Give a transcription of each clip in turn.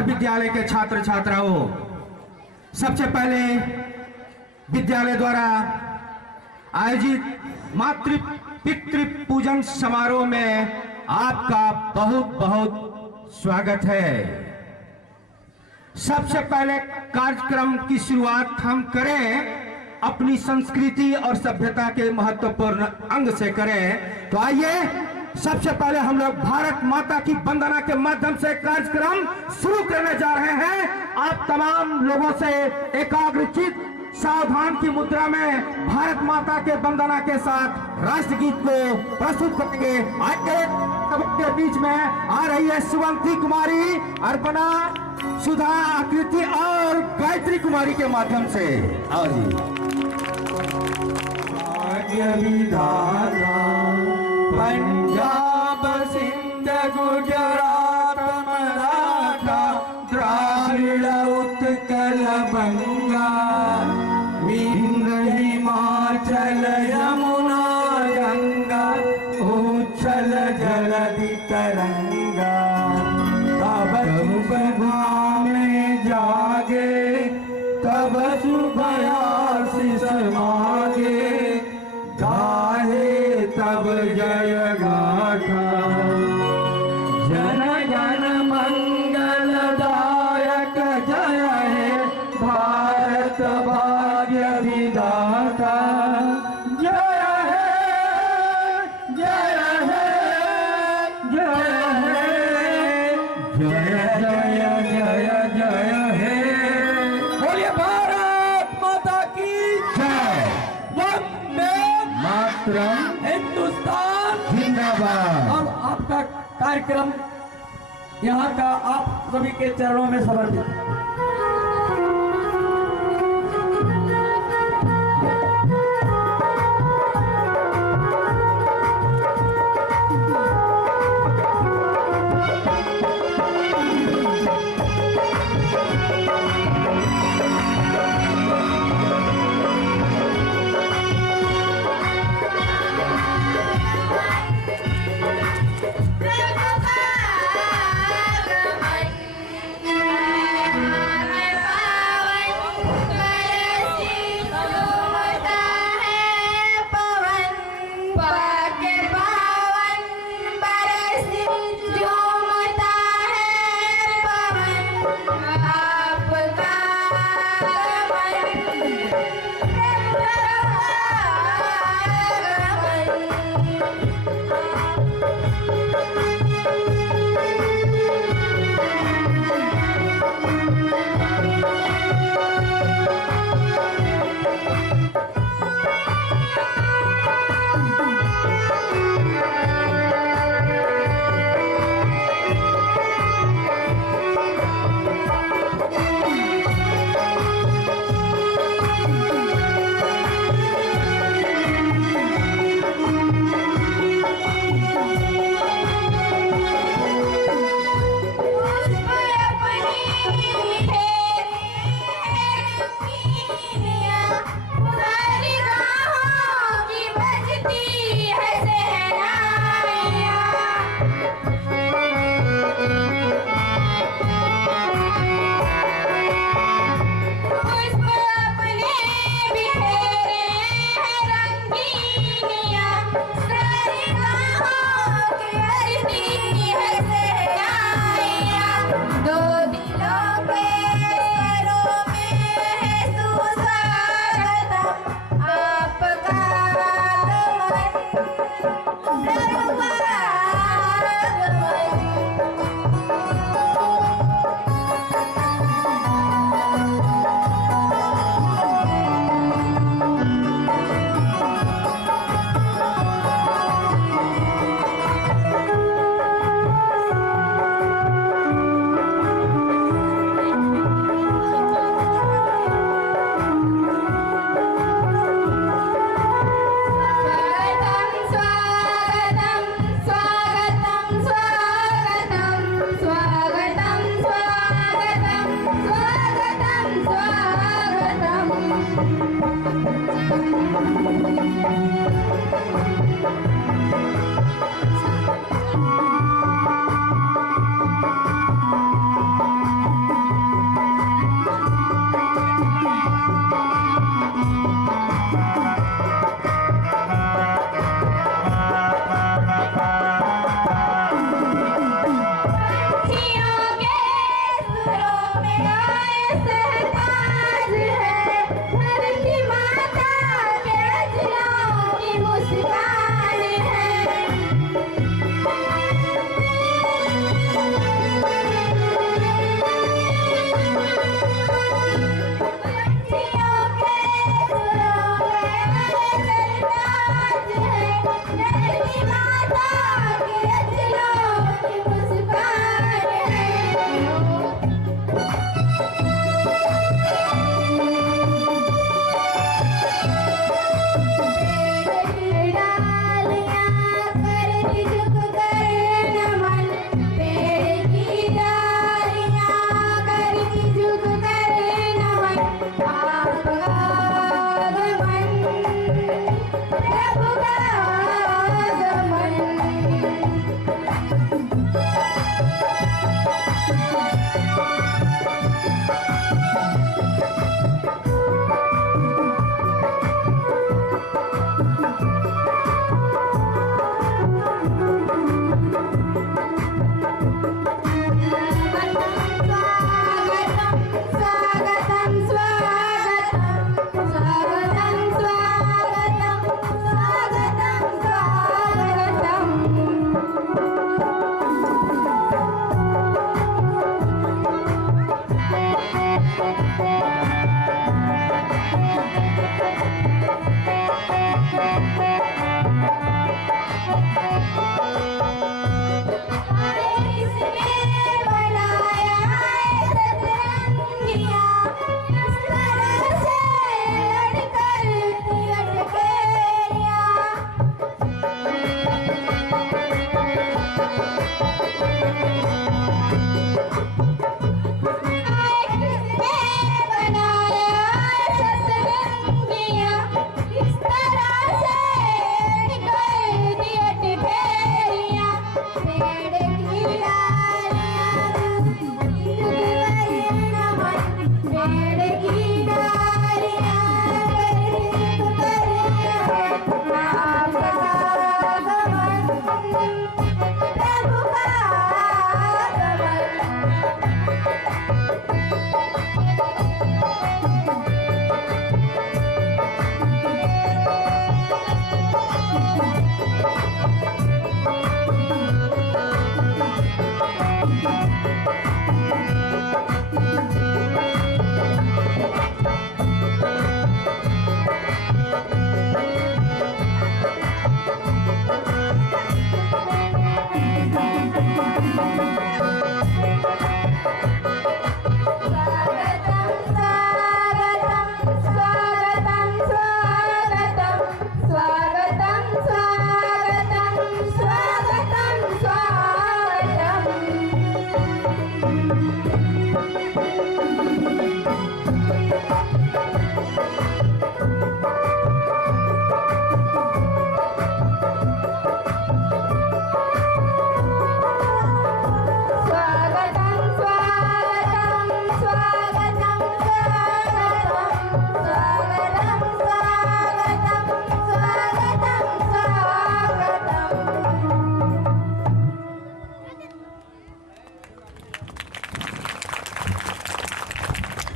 और विद्यालय के छात्र छात्राओं, सबसे पहले विद्यालय द्वारा आयोजित मातृ पितृ पूजन समारोह में आपका बहुत बहुत स्वागत है। सबसे पहले कार्यक्रम की शुरुआत हम करें अपनी संस्कृति और सभ्यता के महत्वपूर्ण अंग से करें। तो आइए सबसे पहले हम लोग भारत माता की वंदना के माध्यम से कार्यक्रम शुरू करने जा रहे हैं। आप तमाम लोगों से एकाग्रचित सावधान की मुद्रा में भारत माता के वंदना के साथ राष्ट्रगीत को प्रस्तुत करेंगे। आइए सबके बीच में आ रही है सुवंती कुमारी, अर्पणा, सुधा, आकृति और गायत्री कुमारी के माध्यम से। आओ जी। भाग्य विधाता पंजाब सिंध गुजरात मराठा द्राविड़ उत्कल बंगा विंध्य हिमाचल यमुना गंगा उच्छल जलधि तरंगा तब शुभ में जागे तब शुभ आशीष मागे गाहे तब जय गाथा जन जन मंगलदायक जय हे भारत भाग्य विधाता जय हे जय हे जय हे जय जय जय जय हे। बोलिए भारत माता की जय। वंदे मातरम। हिंदुस्तान जिंदाबाद। और आपका कार्यक्रम यहाँ का आप सभी के चरणों में समर्पित।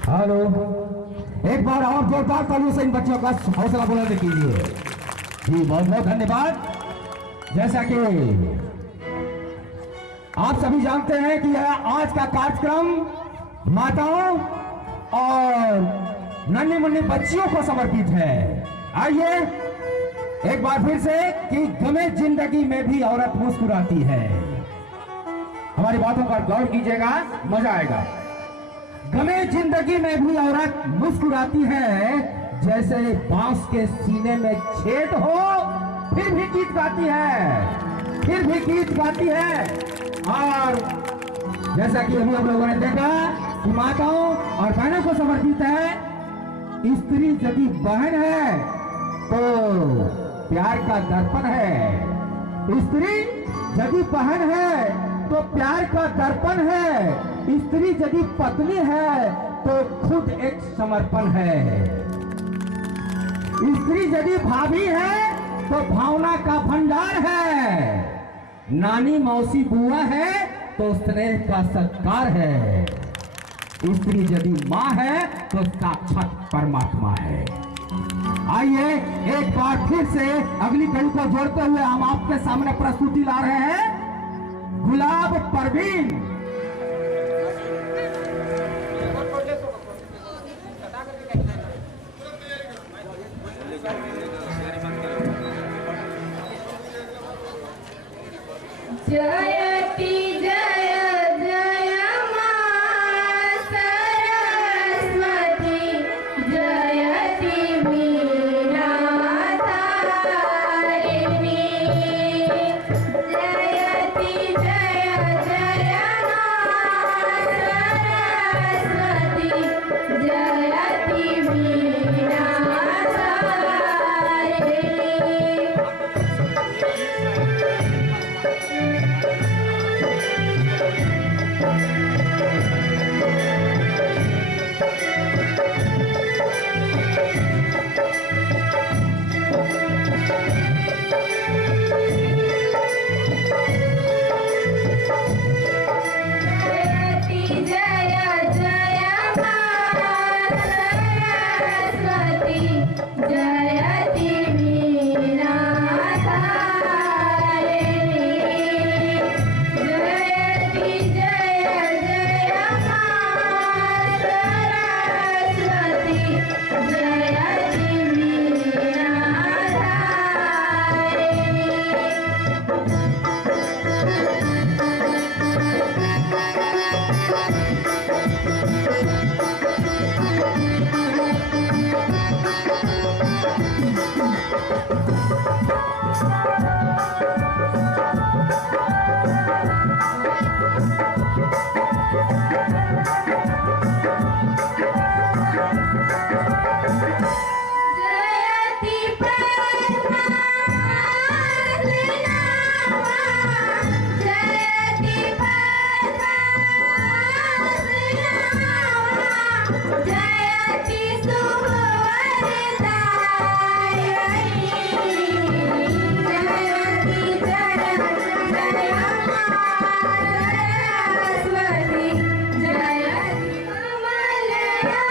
हेलो, एक बार और जोरदार तालियों से इन बच्चों का हौसला बुलंद कीजिए। जी बहुत बहुत धन्यवाद। जैसा कि आप सभी जानते हैं कि यह आज का कार्यक्रम माताओं और नन्ही मुन्नी बच्चियों को समर्पित है। आइए एक बार फिर से कि गमे जिंदगी में भी औरत मुस्कुराती है। हमारी बातों पर गौर कीजिएगा, मजा आएगा। गमे जिंदगी में भी औरत मुस्कुराती है, जैसे बांस के सीने में छेद हो फिर भी गीत गाती है, फिर भी गीत गाती है। और जैसा कि अभी हम लोगों ने देखा कि माताओं और बहनों को समर्पित है। स्त्री यदि बहन है तो प्यार का दर्पण है। स्त्री यदि बहन है तो प्यार का दर्पण है। स्त्री यदि पत्नी है तो खुद एक समर्पण है। स्त्री यदि भाभी है तो भावना का भंडार है। नानी मौसी बुआ है तो स्नेह का सत्कार है। स्त्री यदि माँ है तो साक्षात परमात्मा है। आइए एक बार फिर से अगली कड़ी को जोड़ते हुए हम आपके सामने प्रस्तुति ला रहे हैं गुलाब परवीन। जयति जय जय मां सरस्वती, जयति मीरा तारिणी। जयति जय जय जयति पद्मासनामा जयति पद्मासनामा जयति शुभवरदायिनी जयति जय जय सरस्वती जयति कमलयासिनी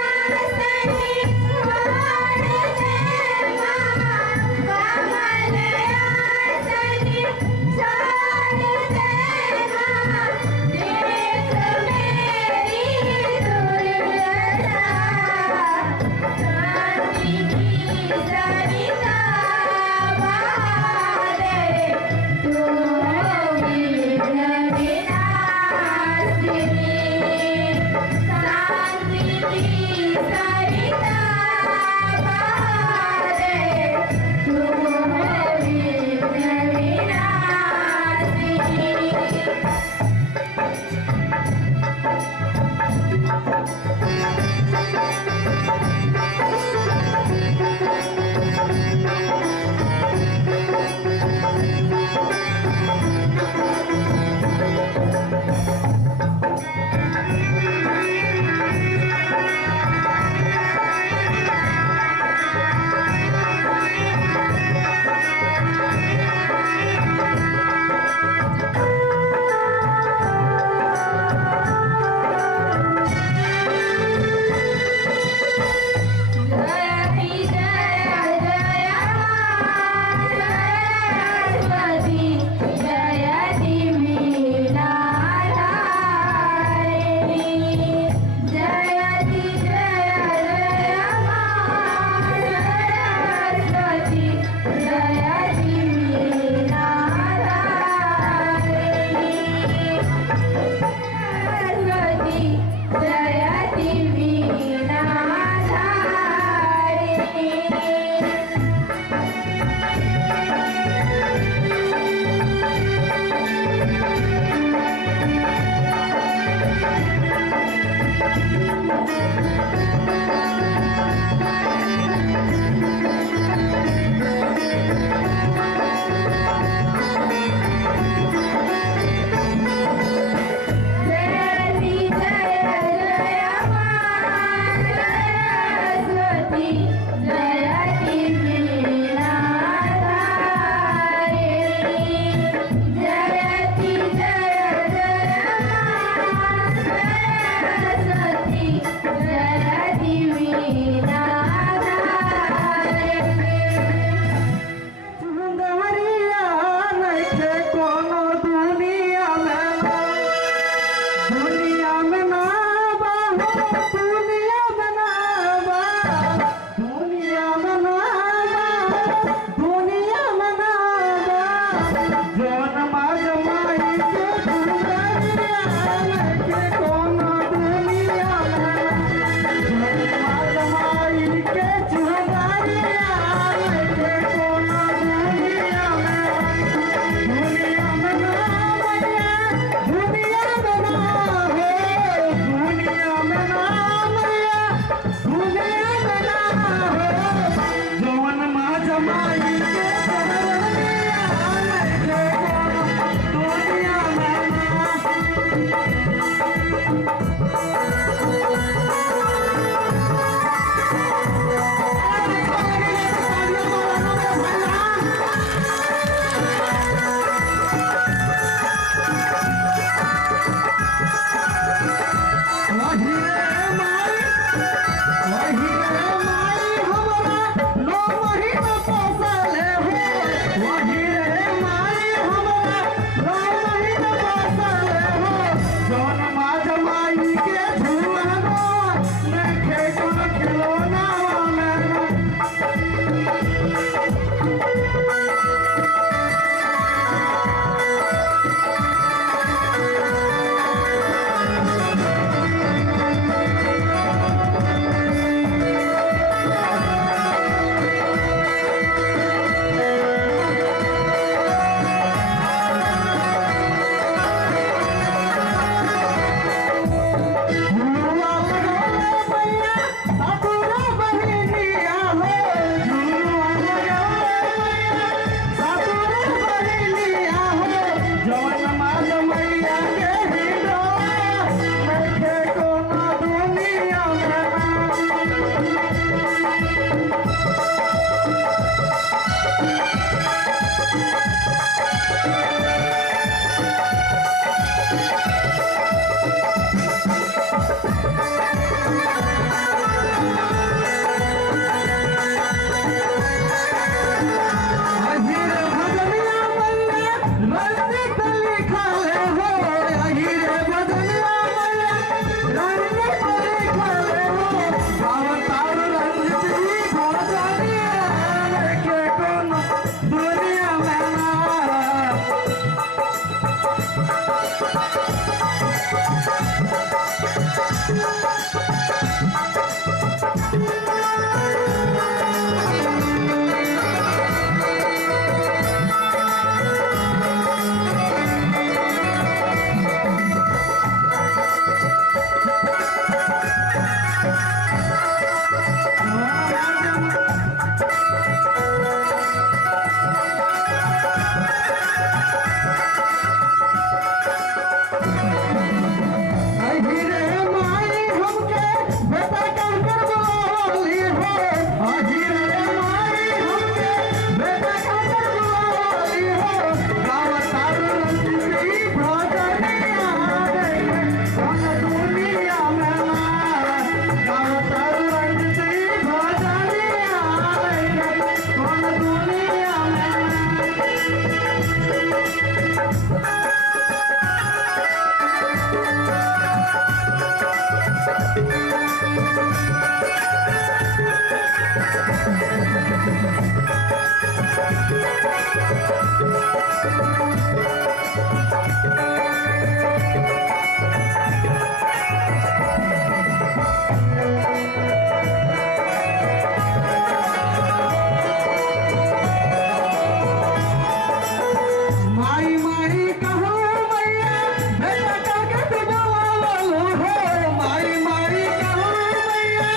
माई माई कहो मैया बेटा के दुगवालो हो माई माई कहो मैया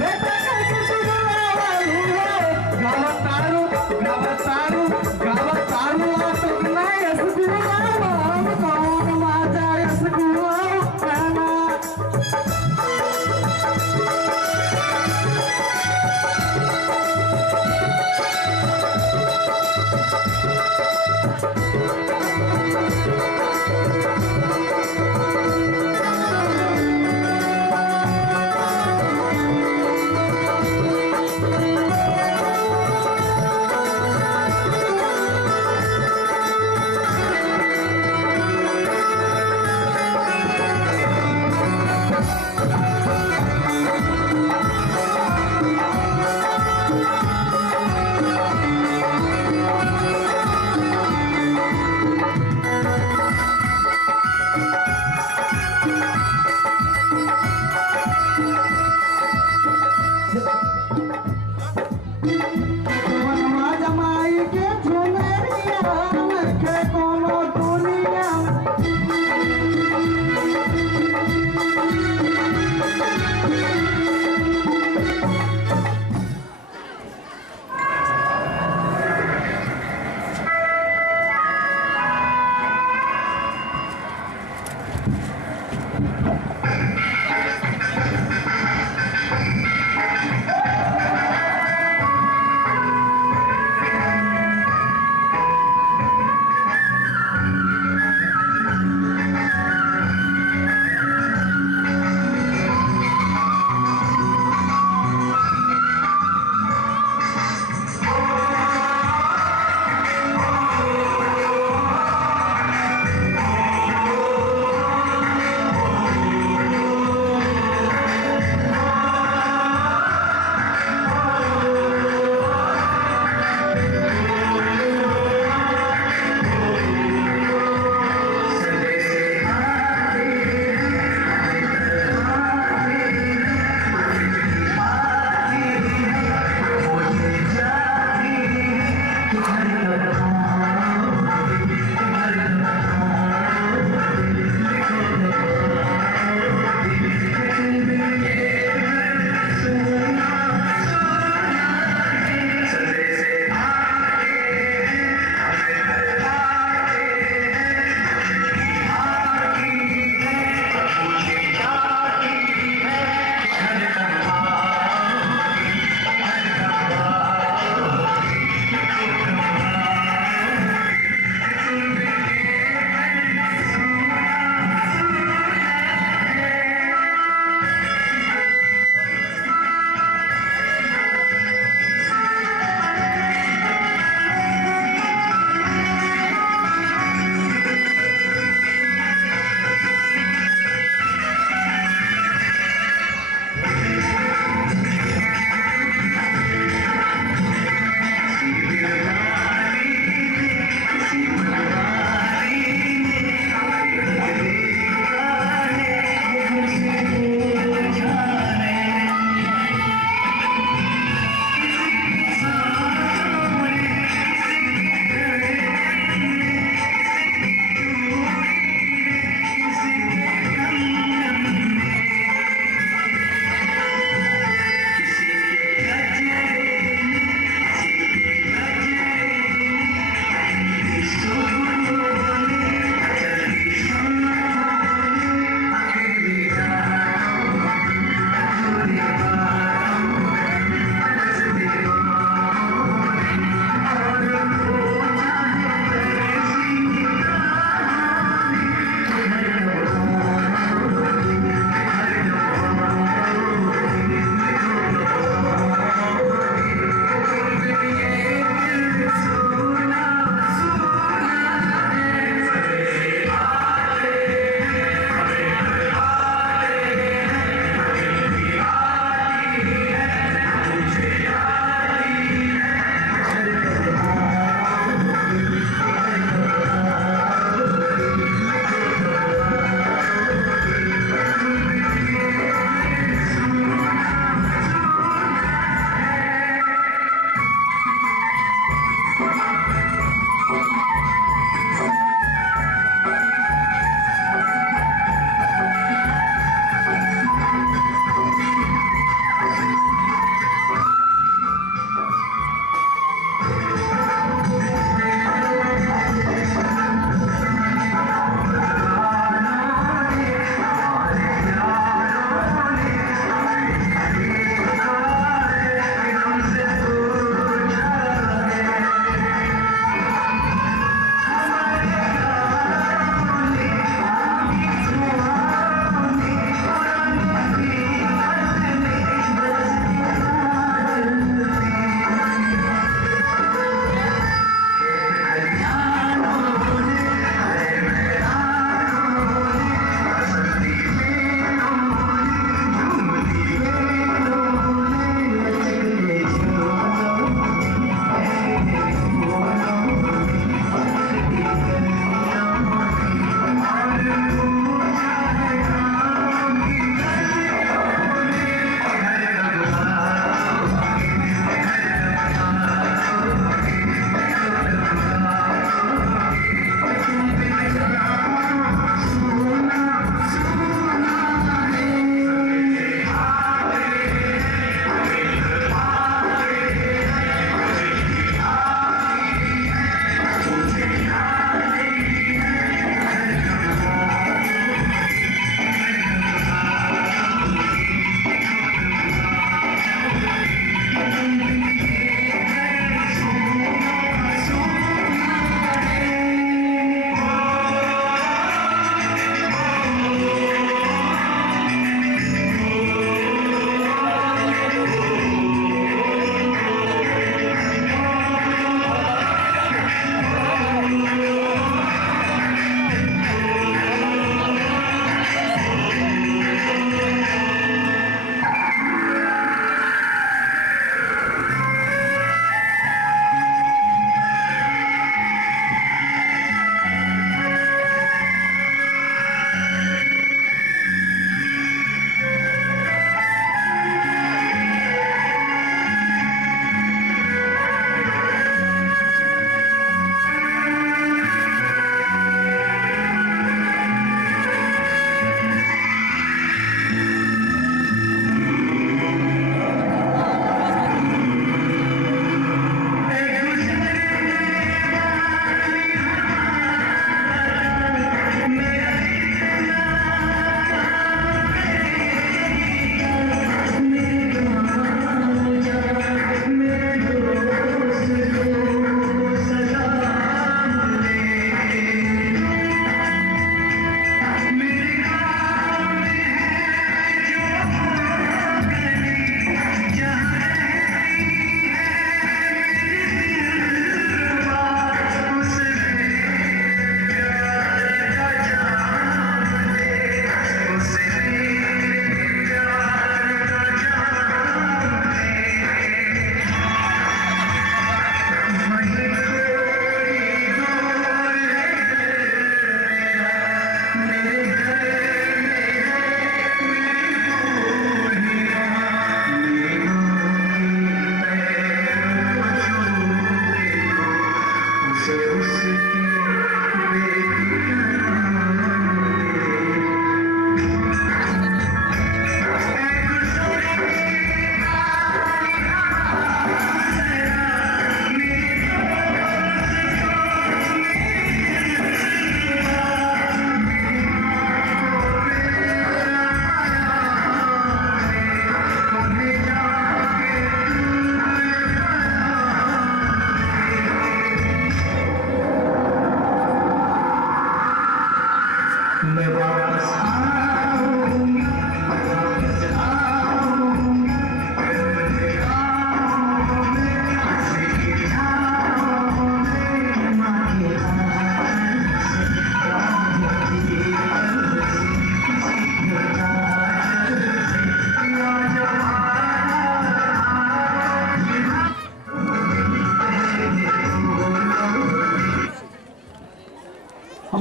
बेटा के दुगवालो हो गावतारू आतुना यसगुरावा कौन माझा यसगुरावा माझ्या माई के झुमेरिया के कोनो दुनिया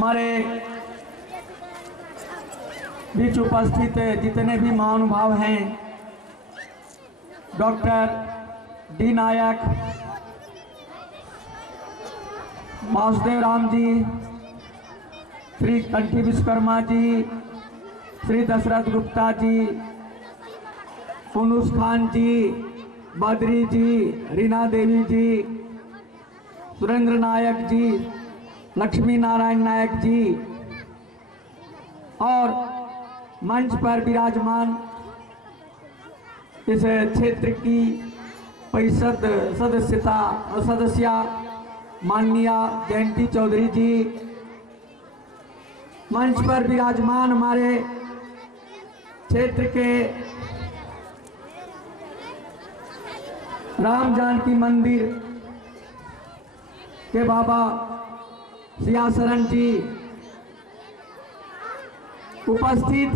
हमारे बीच उपस्थित जितने भी महानुभाव हैं, डॉक्टर डी नायक, वासुदेव राम जी, श्री कंठी विश्वकर्मा जी, श्री दशरथ गुप्ता जी, फुनुस खान जी, बद्री जी, रीना देवी जी, सुरेंद्र नायक जी, लक्ष्मी नारायण नायक जी और मंच पर विराजमान इस क्षेत्र की परिषद सदस्या माननीय जयंती चौधरी जी, मंच पर विराजमान हमारे क्षेत्र के राम जानकी मंदिर के बाबा सियासरन जी, उपस्थित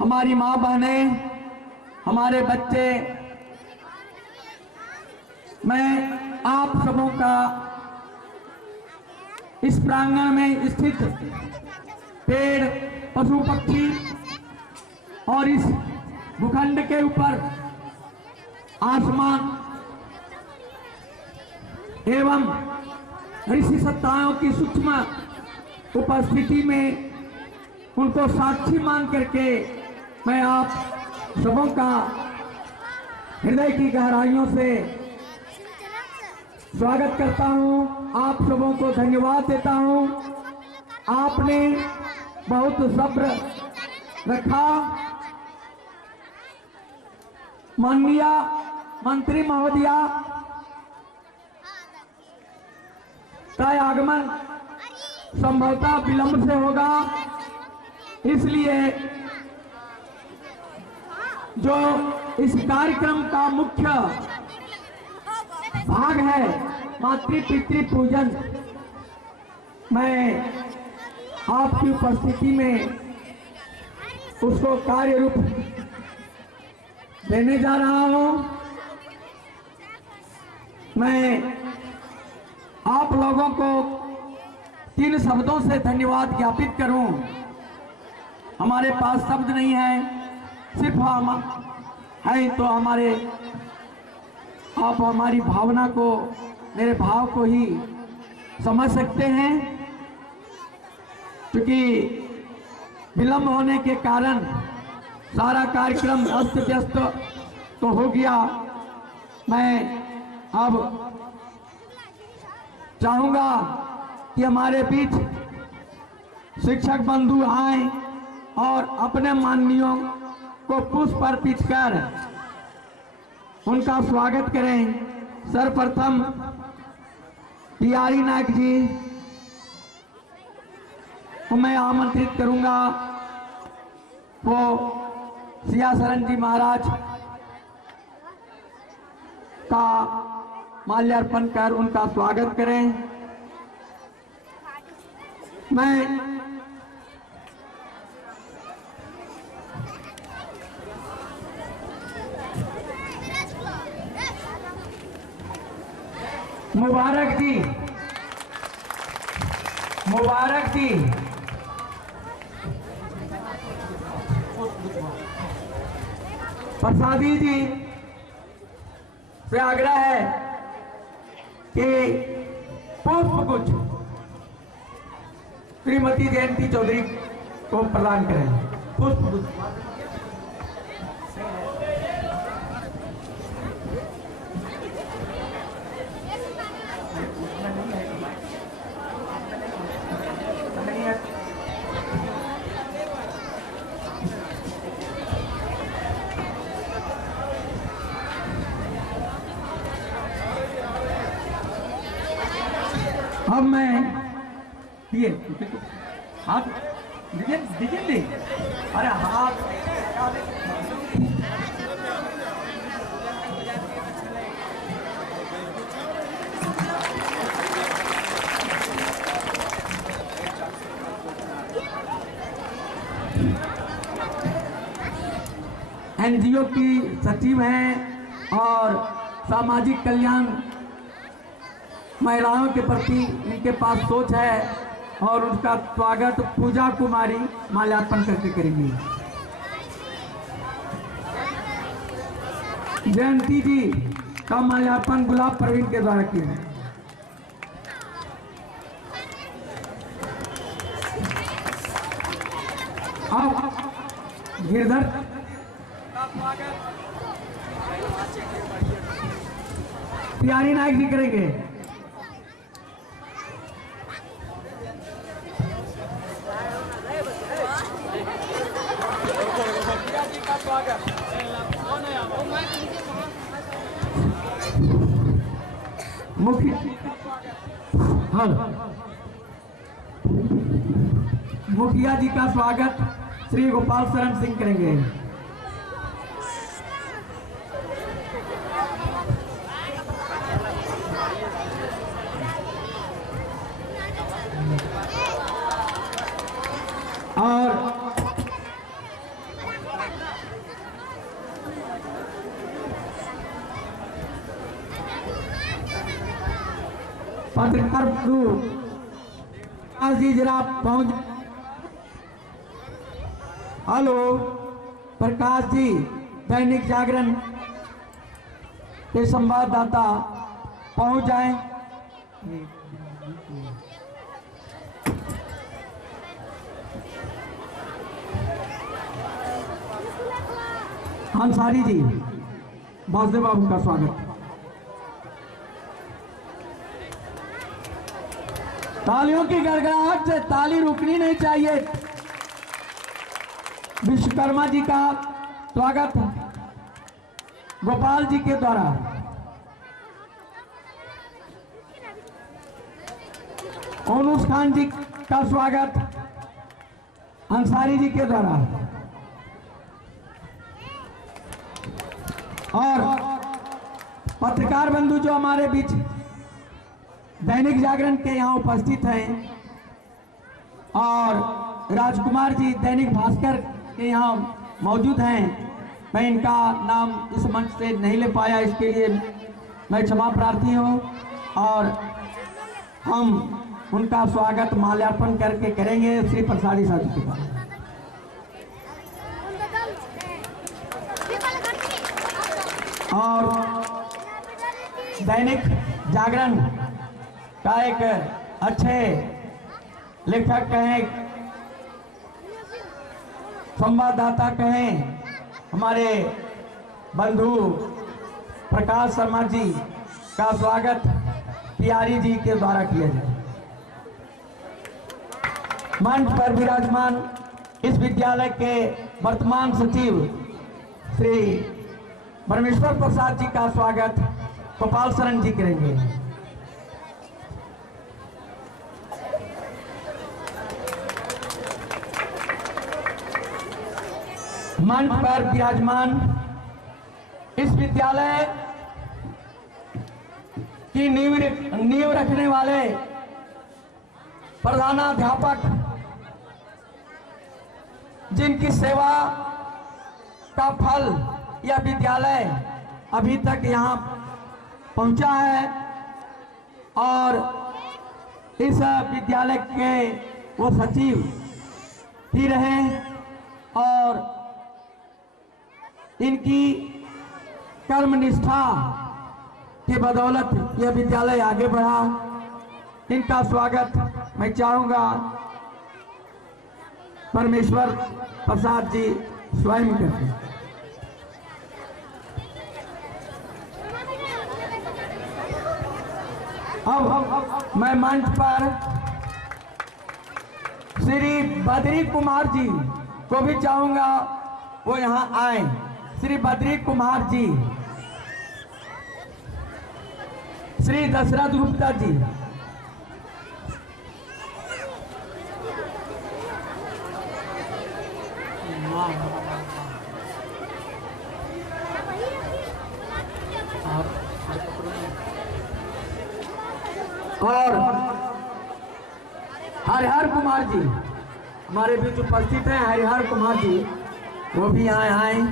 हमारी माँ बहनें, हमारे बच्चे, मैं आप सबों का इस प्रांगण में स्थित पेड़, पशु पक्षी और इस भूखंड के ऊपर आसमान एवं ऋषि सत्ताओं की सूक्ष्म उपस्थिति में उनको साक्षी मान करके मैं आप सबों का हृदय की गहराइयों से स्वागत करता हूं। आप सबों को धन्यवाद देता हूं। आपने बहुत सब्र रखा। माननीय मंत्री महोदया का आगमन संभवतः विलंब से होगा, इसलिए जो इस कार्यक्रम का मुख्य भाग है मातृ पितृ पूजन, मैं आपकी उपस्थिति में उसको कार्य रूप देने जा रहा हूं। मैं आप लोगों को 3 शब्दों से धन्यवाद ज्ञापित करूं। हमारे पास शब्द नहीं है, सिर्फ हम है तो आप हमारी भावना को, मेरे भाव को ही समझ सकते हैं। क्योंकि विलंब होने के कारण सारा कार्यक्रम अस्त व्यस्त तो हो गया। मैं अब चाहूंगा कि हमारे बीच शिक्षक बंधु आए और अपने माननीयों को पुष्प अर्पित कर उनका स्वागत करें। सर्वप्रथम बिहारी नायक जी को मैं आमंत्रित करूंगा, वो सियासरन जी महाराज का माल्यार्पण कर उनका स्वागत करें। मैं मुबारक जी प्रसादी जी से आग्रह है कि पुष्पगुच्छ श्रीमती जयंती चौधरी को प्रदान करें। पुष्पगुच्छ अब मैं दिए हाथ दीजिए, अरे हाथ एनजीओ की सचिव हैं और सामाजिक कल्याण महिलाओं के प्रति इनके पास सोच है। और उसका स्वागत पूजा कुमारी माल्यार्पण करके करेंगी। जयंती जी का माल्यार्पण गुलाब प्रवीण के द्वारा किया है। अब गिरधर प्यारी नायक जी करेंगे। मुखिया जी का स्वागत श्री गोपाल शरण सिंह करेंगे। और पत्रकार जी जरा पहुंच। हेलो प्रकाश जी, दैनिक जागरण के संवाददाता पहुंच जाएं। अंसारी जी, वासुदेव बाबू का स्वागत। तालियों की गड़गड़ाहट से ताली रुकनी नहीं चाहिए। विश्वकर्मा जी का स्वागत गोपाल जी के द्वारा। ओनुस खान जी का स्वागत अंसारी जी के द्वारा। और पत्रकार बंधु जो हमारे बीच दैनिक जागरण के यहाँ उपस्थित हैं, और राजकुमार जी दैनिक भास्कर के यहाँ मौजूद हैं। मैं इनका नाम इस मंच से नहीं ले पाया, इसके लिए मैं क्षमा प्रार्थी हूँ। और हम उनका स्वागत माल्यार्पण करके करेंगे श्री प्रसादी साहब के पास। और दैनिक जागरण का एक अच्छे लेखक कहें, संवाददाता कहें, हमारे बंधु प्रकाश शर्मा जी का स्वागत पियारी जी के द्वारा किया जाए। मंच पर विराजमान इस विद्यालय के वर्तमान सचिव श्री परमेश्वर प्रसाद जी का स्वागत गोपाल शरण जी करेंगे। मंच पर विराजमान इस विद्यालय की नींव रखने वाले प्रधानाध्यापक, जिनकी सेवा का फल यह विद्यालय अभी तक यहाँ पहुँचा है, और इस विद्यालय के वो सचिव भी रहे, और इनकी कर्मनिष्ठा की बदौलत यह विद्यालय आगे बढ़ा। इनका स्वागत मैं चाहूँगा परमेश्वर प्रसाद जी स्वयं करते। अब मैं मंच पर श्री बद्री कुमार जी को भी चाहूँगा वो यहाँ आए। श्री बद्री कुमार जी, श्री दशरथ गुप्ता जी, और हरिहर कुमार जी हमारे बीच उपस्थित हैं। हरिहर कुमार जी वो भी यहाँ आए।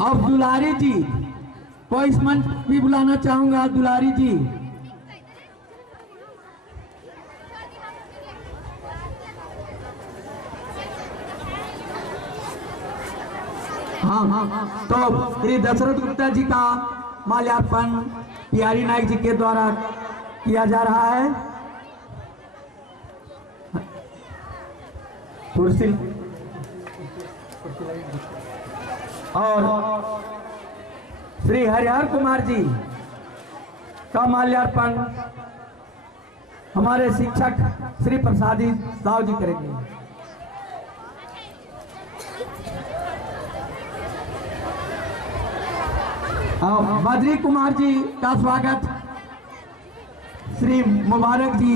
अब दुलारी जी को इस मंच भी बुलाना चाहूंगा। दुलारी जी, हाँ, तो श्री दशरथ गुप्ता जी का माल्यार्पण पियारी नायक जी के द्वारा किया जा रहा है। कुर्सी और श्री हरिहर कुमार जी का माल्यार्पण हमारे शिक्षक श्री प्रसादी साहु जी करेंगे। बद्री कुमार जी का स्वागत श्री मुबारक जी।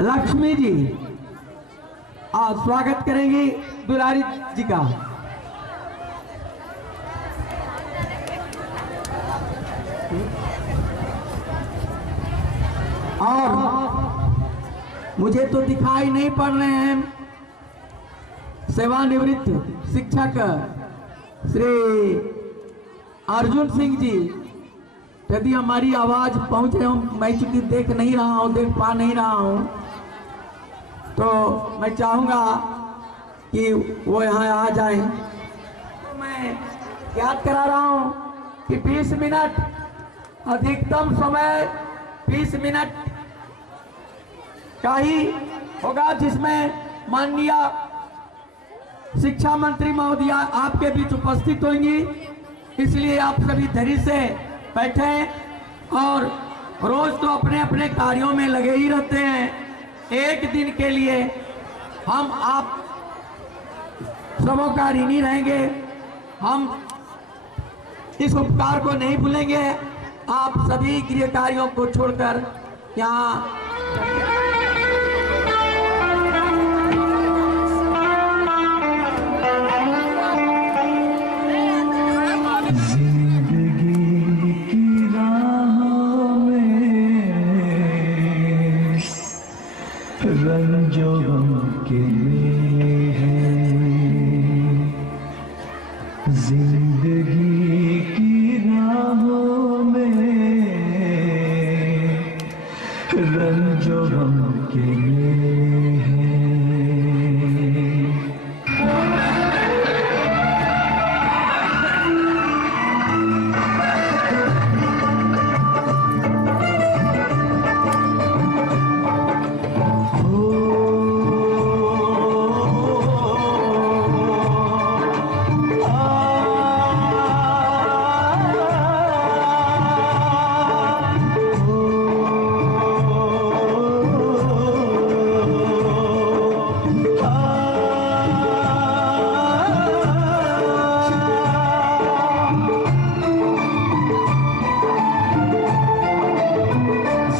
लक्ष्मी जी स्वागत करेंगी दुलारी जी का। और मुझे तो दिखाई नहीं पड़ रहे हैं सेवानिवृत्त शिक्षक श्री अर्जुन सिंह जी। यदि हमारी आवाज पहुंच रहे हो, मैं चूंकि देख नहीं रहा हूं, देख पा नहीं रहा हूं, तो मैं चाहूंगा कि वो यहाँ आ जाएं। तो मैं याद करा रहा हूं कि 20 मिनट अधिकतम समय 20 मिनट का ही होगा, जिसमें माननीय शिक्षा मंत्री महोदय आपके बीच उपस्थित होंगी। इसलिए आप सभी धैर्य से बैठे, और रोज तो अपने अपने कार्यों में लगे ही रहते हैं। एक दिन के लिए हम आप सबों का ऋणी रहेंगे, हम इस उपकार को नहीं भूलेंगे। आप सभी गृह कार्यों को छोड़कर यहाँ रंजो गम के मेले हैं, जिंदगी की राहों में रंजो गम के मेले हैं।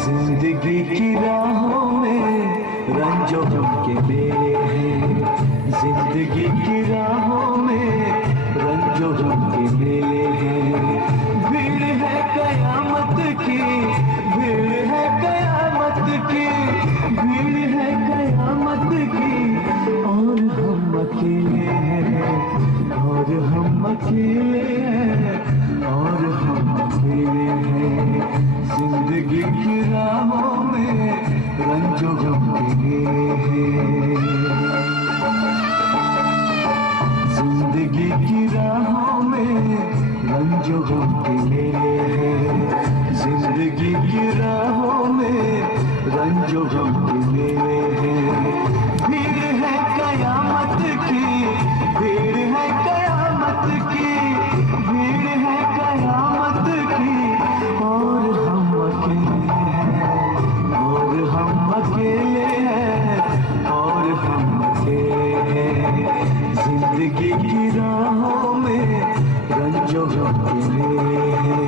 जिंदगी की राहों में रंजो गम के मेले हैं, जिंदगी की राहों में रंजो गम के मेले हैं। भीड़ है कयामत की, भीड़ है कयामत की, भीड़ है कयामत की, और हम अकेले हैं, और हम अकेले हैं, और हम अकेले हैं। जिंदगी की राहों में रंजो गम के मेले हैं, जिंदगी की राहों में रंजो गम के मेले हैं, जिंदगी की राहों में रंजो गम के मेले हैं। भीड़ है कयामत की, भीड़ है कयामत की, भीड़ है कयामत की, और हम अकेले हैं, और हम अकेले हैं, और हम अकेले हैं। जिंदगी की राहों में रंजो गम के मेले हैं।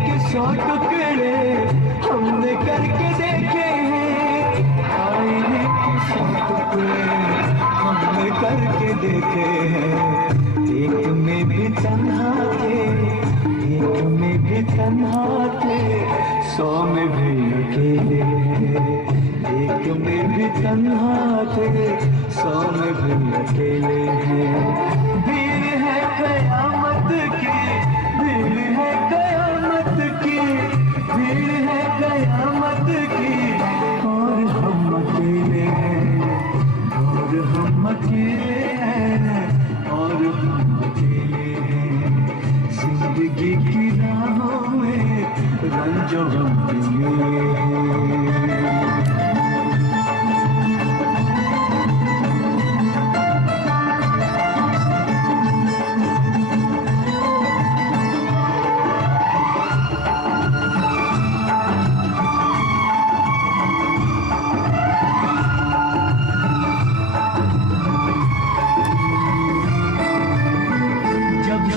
के 100 टुकड़े हमने करके देखे हैं, आईने के 100 टुकड़े हमने करके देखे हैं। एक में भी तन्हा थे, एक में भी तन्हा थे, 100 में भी अकेले हैं। एक में भी तन्हा थे, 100 में भी अकेले हैं। भीड़ है कयामत की, भीड़ है कयामत की, भीड़ है कयामत की, और हम अकेले हैं, और हम अकेले हैं, और हम अकेले हैं। जिंदगी की राहों में रंजो गम हैं।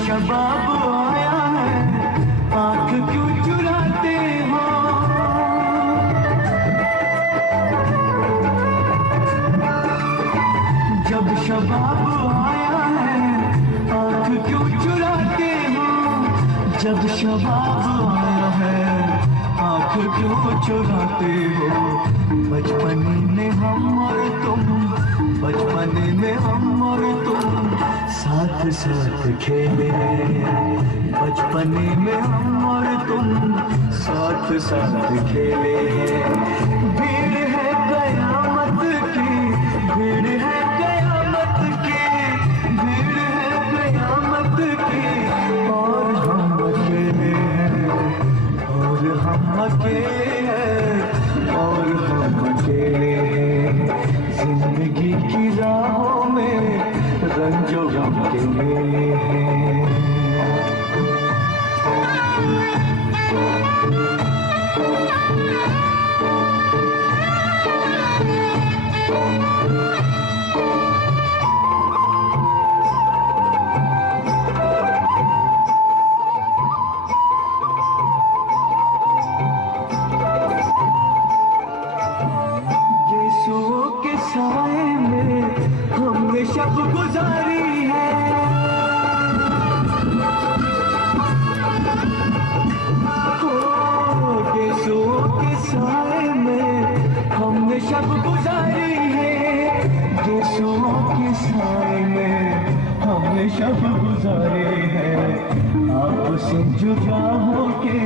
शबाब आया है, आंख क्यों चुराते हो? जब शबाब आया है, आंख क्यों चुराते हो? जब शबाब आया है, आंख क्यों चुराते हो? बचपन में हम और तुम, बचपन में हम और तुम साथ साथ खेले, बचपन में हम और तुम साथ साथ खेले हैं। भीड़ है कयामत की, भीड़ है कयामत की, भीड़ है कयामत की, और हम अकेले हैं, और हम अकेले हैं, और हम अकेले हैं। जिंदगी की राहों में रंजो गम के मेले हैं। यीशुओं के साए में हमने शब गुजारी है, यीशुओं के साए में हमने शब गुजारी है, यीशुओं के साए में हमने शब गुजारे हैं। आपसे जुदा होके,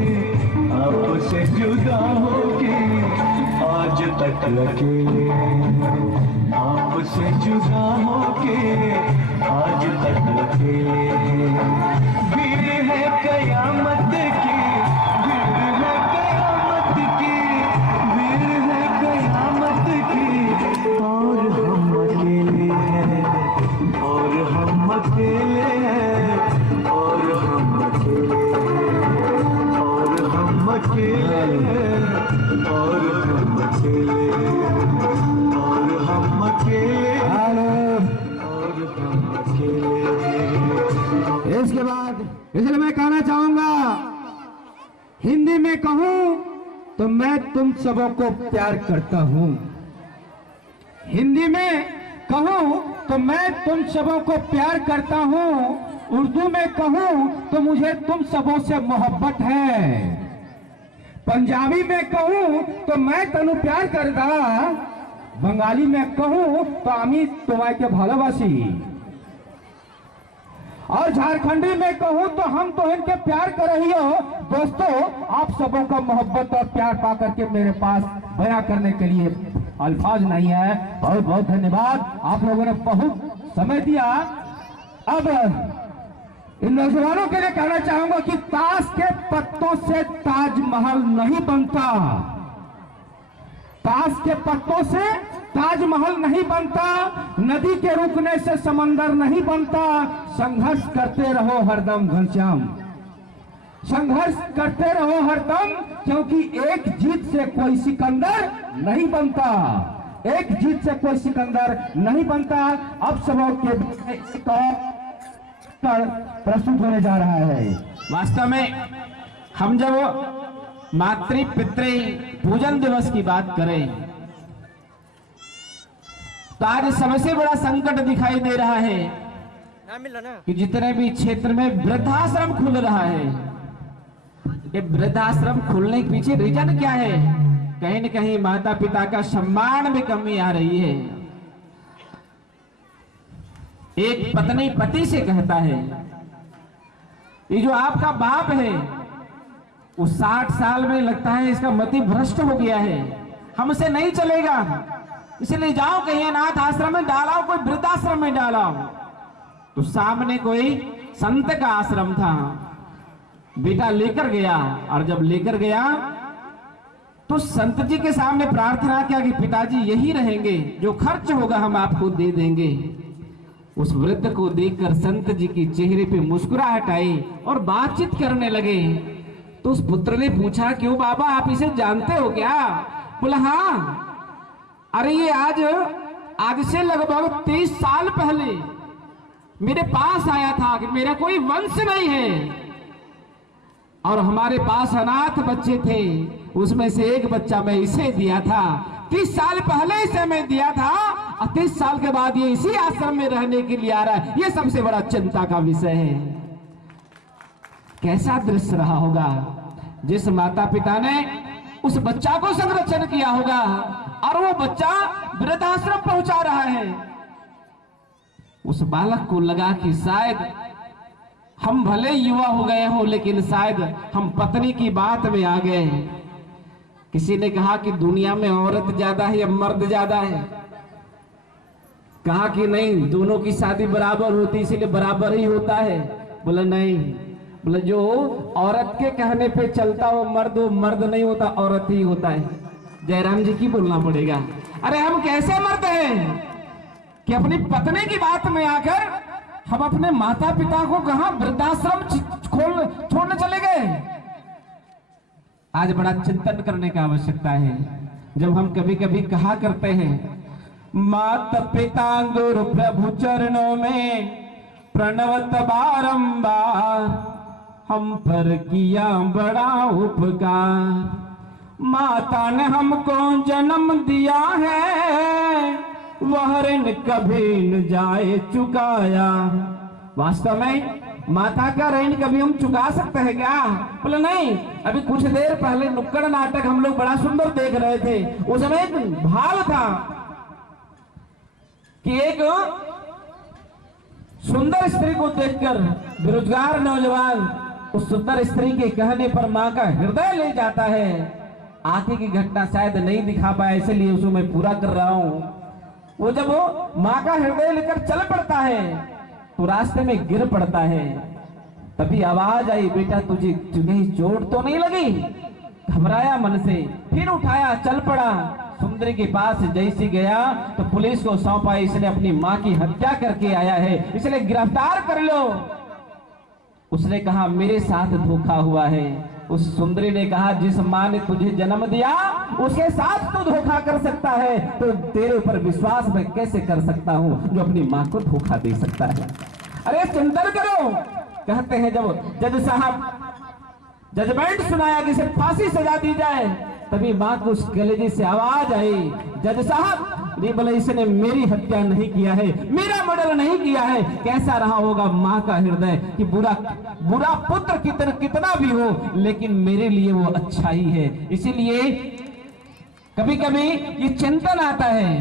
आपसे जुदा होके आज तक अकेले हैं। आपसे जुदा होके आज तक अकेले हैं। भीड़ है कयामत की, भीड़ है कयामत की, भीड़ है कयामत की, और हम अकेले हैं, और हम अकेले हैं, और हम अकेले हैं, और हम अकेले हैं, और हम अकेले हैं, और हम अकेले हैं, और हम अकेले हैं। इसके बाद इसलिए मैं कहना चाहूंगा, हिंदी में कहूं तो मैं तुम सबों को प्यार करता हूं। हिंदी में कहूं तो मैं तुम सबों को प्यार करता हूं। उर्दू में कहूं तो मुझे तुम सबों से मोहब्बत है। पंजाबी में कहूं तो मैं तनु प्यार करदा। बंगाली में कहूं तो आमी तुम्हारे के भालोबासी। और झारखंडी में कहूं तो हम तो इनके प्यार कर रही हो। दोस्तों, आप सबों का मोहब्बत और प्यार पा करके मेरे पास बयां करने के लिए अल्फाज नहीं है। बहुत बहुत धन्यवाद, आप लोगों ने बहुत समय दिया। अब इन नौजवानों के लिए कहना चाहूंगा कि ताश के पत्तों से ताजमहल नहीं बनता। ताश के पत्तों से ताजमहल नहीं बनता। नदी के रुकने से समंदर नहीं बनता। संघर्ष करते रहो हरदम घनश्याम, संघर्ष करते रहो हरदम, क्योंकि एक जीत से कोई सिकंदर नहीं बनता। एक जीत से कोई सिकंदर नहीं बनता। अब सबों के प्रस्तुत होने जा रहा है। वास्तव में हम जब मातृ पितृ पूजन दिवस की बात करें तो आज सबसे बड़ा संकट दिखाई दे रहा है कि जितने भी क्षेत्र में वृद्धाश्रम खुल रहा है, ये वृद्धाश्रम खुलने के पीछे रीजन क्या है? कहीं न कहीं माता पिता का सम्मान में कमी आ रही है। एक पत्नी पति से कहता है, ये जो आपका बाप है वो 60 साल में लगता है इसका मति भ्रष्ट हो गया है, हमसे नहीं चलेगा, इसलिए जाओ कहीं अनाथ आश्रम में डालाओ, कोई वृद्धाश्रम में डालाओ। तो सामने कोई संत का आश्रम था, बेटा लेकर गया, और जब लेकर गया तो संत जी के सामने प्रार्थना किया कि पिताजी यही रहेंगे, जो खर्च होगा हम आपको दे देंगे। उस वृद्ध को देखकर संत जी की चेहरे पे मुस्कुराहट आई और बातचीत करने लगे। तो उस पुत्र ने पूछा, क्यों बाबा आप इसे जानते हो क्या? बोला हाँ, अरे ये आज से लगभग 30 साल पहले मेरे पास आया था कि मेरा कोई वंश नहीं है और हमारे पास अनाथ बच्चे थे, उसमें से एक बच्चा मैं इसे दिया था, 30 साल पहले इसे मैं दिया था और 30 साल के बाद ये इसी आश्रम में रहने के लिए आ रहा है। ये सबसे बड़ा चिंता का विषय है। कैसा दृश्य रहा होगा जिस माता पिता ने उस बच्चा को संरक्षण किया होगा और वो बच्चा वृद्धाश्रम पहुंचा रहा है। उस बालक को लगा कि शायद हम भले युवा हो गए हो लेकिन शायद हम पत्नी की बात में आ गए। किसी ने कहा कि दुनिया में औरत ज्यादा है या मर्द ज्यादा है? कहा कि नहीं, दोनों की शादी बराबर होती इसलिए बराबर ही होता है। बोला नहीं, बोला जो औरत के कहने पे चलता वो मर्द नहीं होता, औरत ही होता है। जयराम जी की बोलना पड़ेगा। अरे हम कैसे मर्द हैं कि अपनी पत्नी की बात में आकर हम अपने माता पिता को कहां वृद्धाश्रम छोड़ने चले गए। आज बड़ा चिंतन करने की आवश्यकता है। जब हम कभी कभी कहा करते हैं माता पिता गुरु प्रभु चरणों में प्रणवत बारंबार, हम पर किया बड़ा उपकार, माता ने हमको जन्म दिया है, वह ऋण कभी न जाए चुकाया। वास्तव में माता का ऋण कभी हम चुका सकते हैं क्या? बोले नहीं। अभी कुछ देर पहले नुक्कड़ नाटक हम लोग बड़ा सुंदर देख रहे थे। उस समय एक भाव था कि एक सुंदर स्त्री को देखकर बेरोजगार नौजवान उस सुंदर स्त्री के कहने पर मां का हृदय ले जाता है। आगे की घटना शायद नहीं दिखा पाया इसलिए उसको मैं पूरा कर रहा हूं। वो जब वो मां का हृदय लेकर चल पड़ता है तो रास्ते में गिर पड़ता है। तभी आवाज आई, बेटा तुझे कहीं चोट तो नहीं लगी? घबराया मन से, फिर उठाया, चल पड़ा। सुंदरी के पास जैसे गया तो पुलिस को सौंपा, इसने अपनी मां की हत्या करके आया है, इसलिए गिरफ्तार कर लो। उसने कहा मेरे साथ धोखा हुआ है। उस सुंदरी ने कहा जिस मां ने तुझे जन्म दिया उसके साथ तू धोखा कर सकता है तो तेरे ऊपर विश्वास मैं कैसे कर सकता हूं जो अपनी मां को धोखा दे सकता है। अरे चिंतन करो। कहते हैं जब जज साहब जजमेंट सुनाया कि इसे फांसी सजा दी जाए, तभी मां को उस कलेजे से आवाज आई, जज साहब नहीं, बोले इसने मेरी हत्या नहीं किया है, मेरा मर्डर नहीं किया है। कैसा रहा होगा मां का हृदय कि बुरा पुत्र कितना भी हो लेकिन मेरे लिए वो अच्छा ही है। इसीलिए कभी कभी ये चिंतन आता है,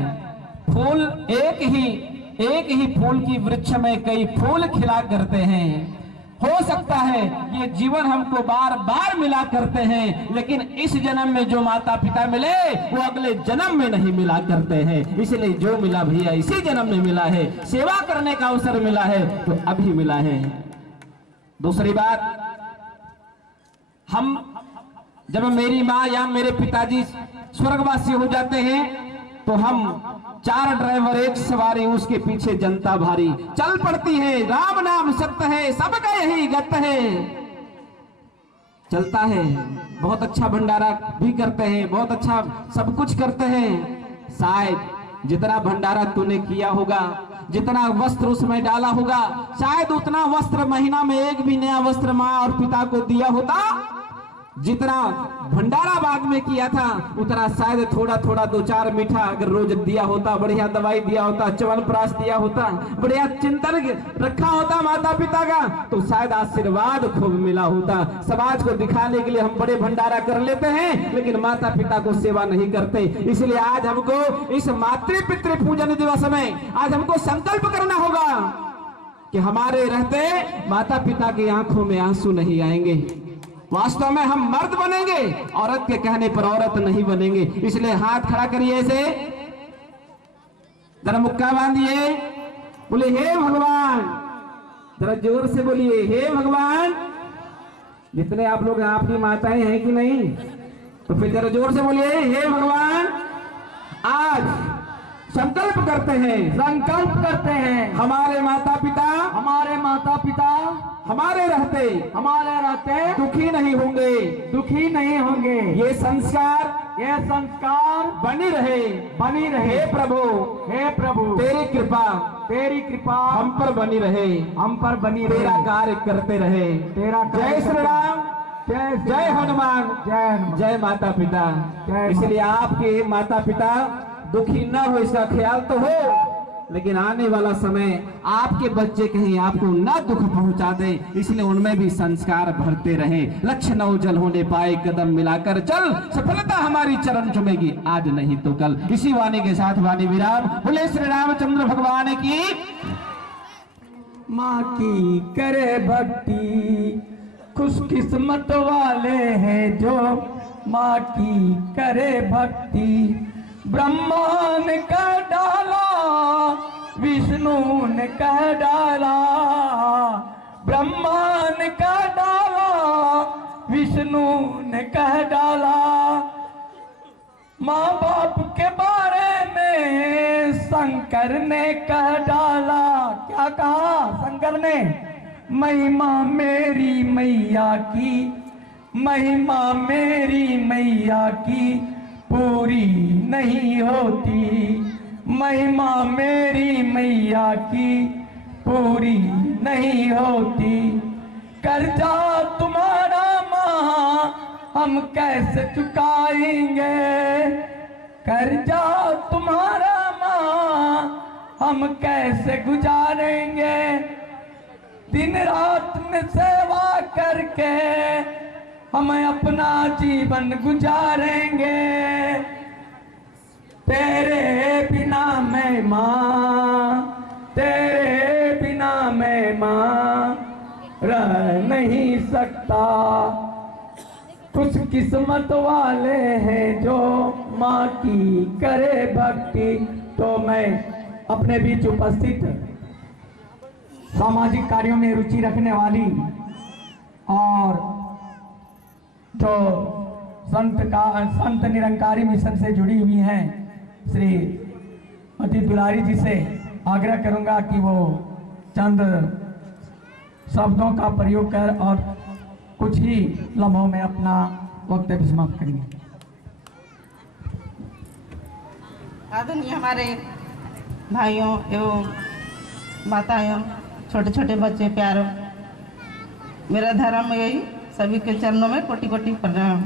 फूल एक ही फूल की वृक्ष में कई फूल खिला करते हैं। हो सकता है ये जीवन हमको बार बार मिला करते हैं लेकिन इस जन्म में जो माता पिता मिले वो अगले जन्म में नहीं मिला करते हैं। इसलिए जो मिला भैया इसी जन्म में मिला है, सेवा करने का अवसर मिला है तो अभी मिला है। दूसरी बात, हम जब मेरी माँ या मेरे पिताजी स्वर्गवासी हो जाते हैं तो हम 4 ड्राइवर एक सवारी, उसके पीछे जनता भारी चल पड़ती है। राम नाम सत्य है, सबका यही गत है। चलता है, बहुत अच्छा भंडारा भी करते हैं, बहुत अच्छा सब कुछ करते हैं। शायद जितना भंडारा तूने किया होगा, जितना वस्त्र उसमें डाला होगा, शायद उतना वस्त्र महीना में एक भी नया वस्त्र माँ और पिता को दिया होता जितना भंडारा बाद में किया था उतना शायद थोड़ा थोड़ा 2-4 मीठा अगर रोज दिया होता, बढ़िया दवाई दिया होता, च्यवनप्राश दिया होता, बढ़िया चिंतन रखा होता माता पिता का, तो शायद आशीर्वाद खूब मिला होता। समाज को दिखाने के लिए हम बड़े भंडारा कर लेते हैं लेकिन माता पिता को सेवा नहीं करते। इसलिए आज हमको इस मातृ पितृ पूजन दिवस में आज हमको संकल्प करना होगा कि हमारे रहते माता पिता की आंखों में आंसू नहीं आएंगे। वास्तव में हम मर्द बनेंगे, औरत के कहने पर औरत नहीं बनेंगे। इसलिए हाथ खड़ा करिए, ऐसे जरा मुक्का बांधिए, बोले हे भगवान, जरा जोर से बोलिए हे भगवान। जितने आप लोग आपकी माताएं हैं कि नहीं, तो फिर जरा जोर से बोलिए हे भगवान। आज संकल्प करते हैं हमारे माता पिता हमारे रहते दुखी नहीं होंगे। ये संस्कार बनी रहे। हे प्रभु तेरी कृपा हम पर बनी रहे। तेरा कार्य करते रहे। जय श्री राम, जय हनुमान, जय माता पिता। इसलिए आपके माता पिता दुखी न हो इसका ख्याल तो हो, लेकिन आने वाला समय आपके बच्चे कहीं आपको न दुख पहुंचा दे, इसलिए उनमें भी संस्कार भरते रहे। लक्ष्य न उजल होने पाए, कदम मिलाकर चल, सफलता हमारी चरण चुमेगी आज नहीं तो कल। इसी वाणी के साथ वाणी विराम। बोले श्री रामचंद्र भगवान की। माँ की करे भक्ति खुशकिस्मत वाले हैं जो माँ की करे भक्ति। ब्रह्मा ने कह डाला, विष्णु ने कह डाला, ब्रह्मा ने कह डाला, विष्णु ने कह डाला। माँ बाप के बारे में शंकर ने कह डाला। क्या कहा शंकर ने? महिमा मेरी मैया की, महिमा मेरी मैया की पूरी नहीं होती। महिमा मेरी मैया की पूरी नहीं होती। कर्जा तुम्हारा माँ हम कैसे चुकाएंगे? कर्जा तुम्हारा माँ हम कैसे गुजारेंगे? दिन रात में सेवा करके हम अपना जीवन गुजारेंगे। तेरे बिना मैं माँ, तेरे बिना मैं माँ रह नहीं सकता। कुछ किस्मत वाले हैं जो माँ की करे भक्ति। तो मैं अपने बीच उपस्थित सामाजिक कार्यों में रुचि रखने वाली और जो संत निरंकारी मिशन से जुड़ी हुई हैं श्री मती दुलारी जी से आग्रह करूंगा कि वो चंद शब्दों का प्रयोग कर और कुछ ही लम्हों में अपना वक्तव्य समाप्त करेंगे। आदरणीय हमारे भाइयों एवं माताएं, छोटे छोटे बच्चे प्यारों, मेरा धर्म यही सभी के चरणों में कोटि कोटि प्रणाम।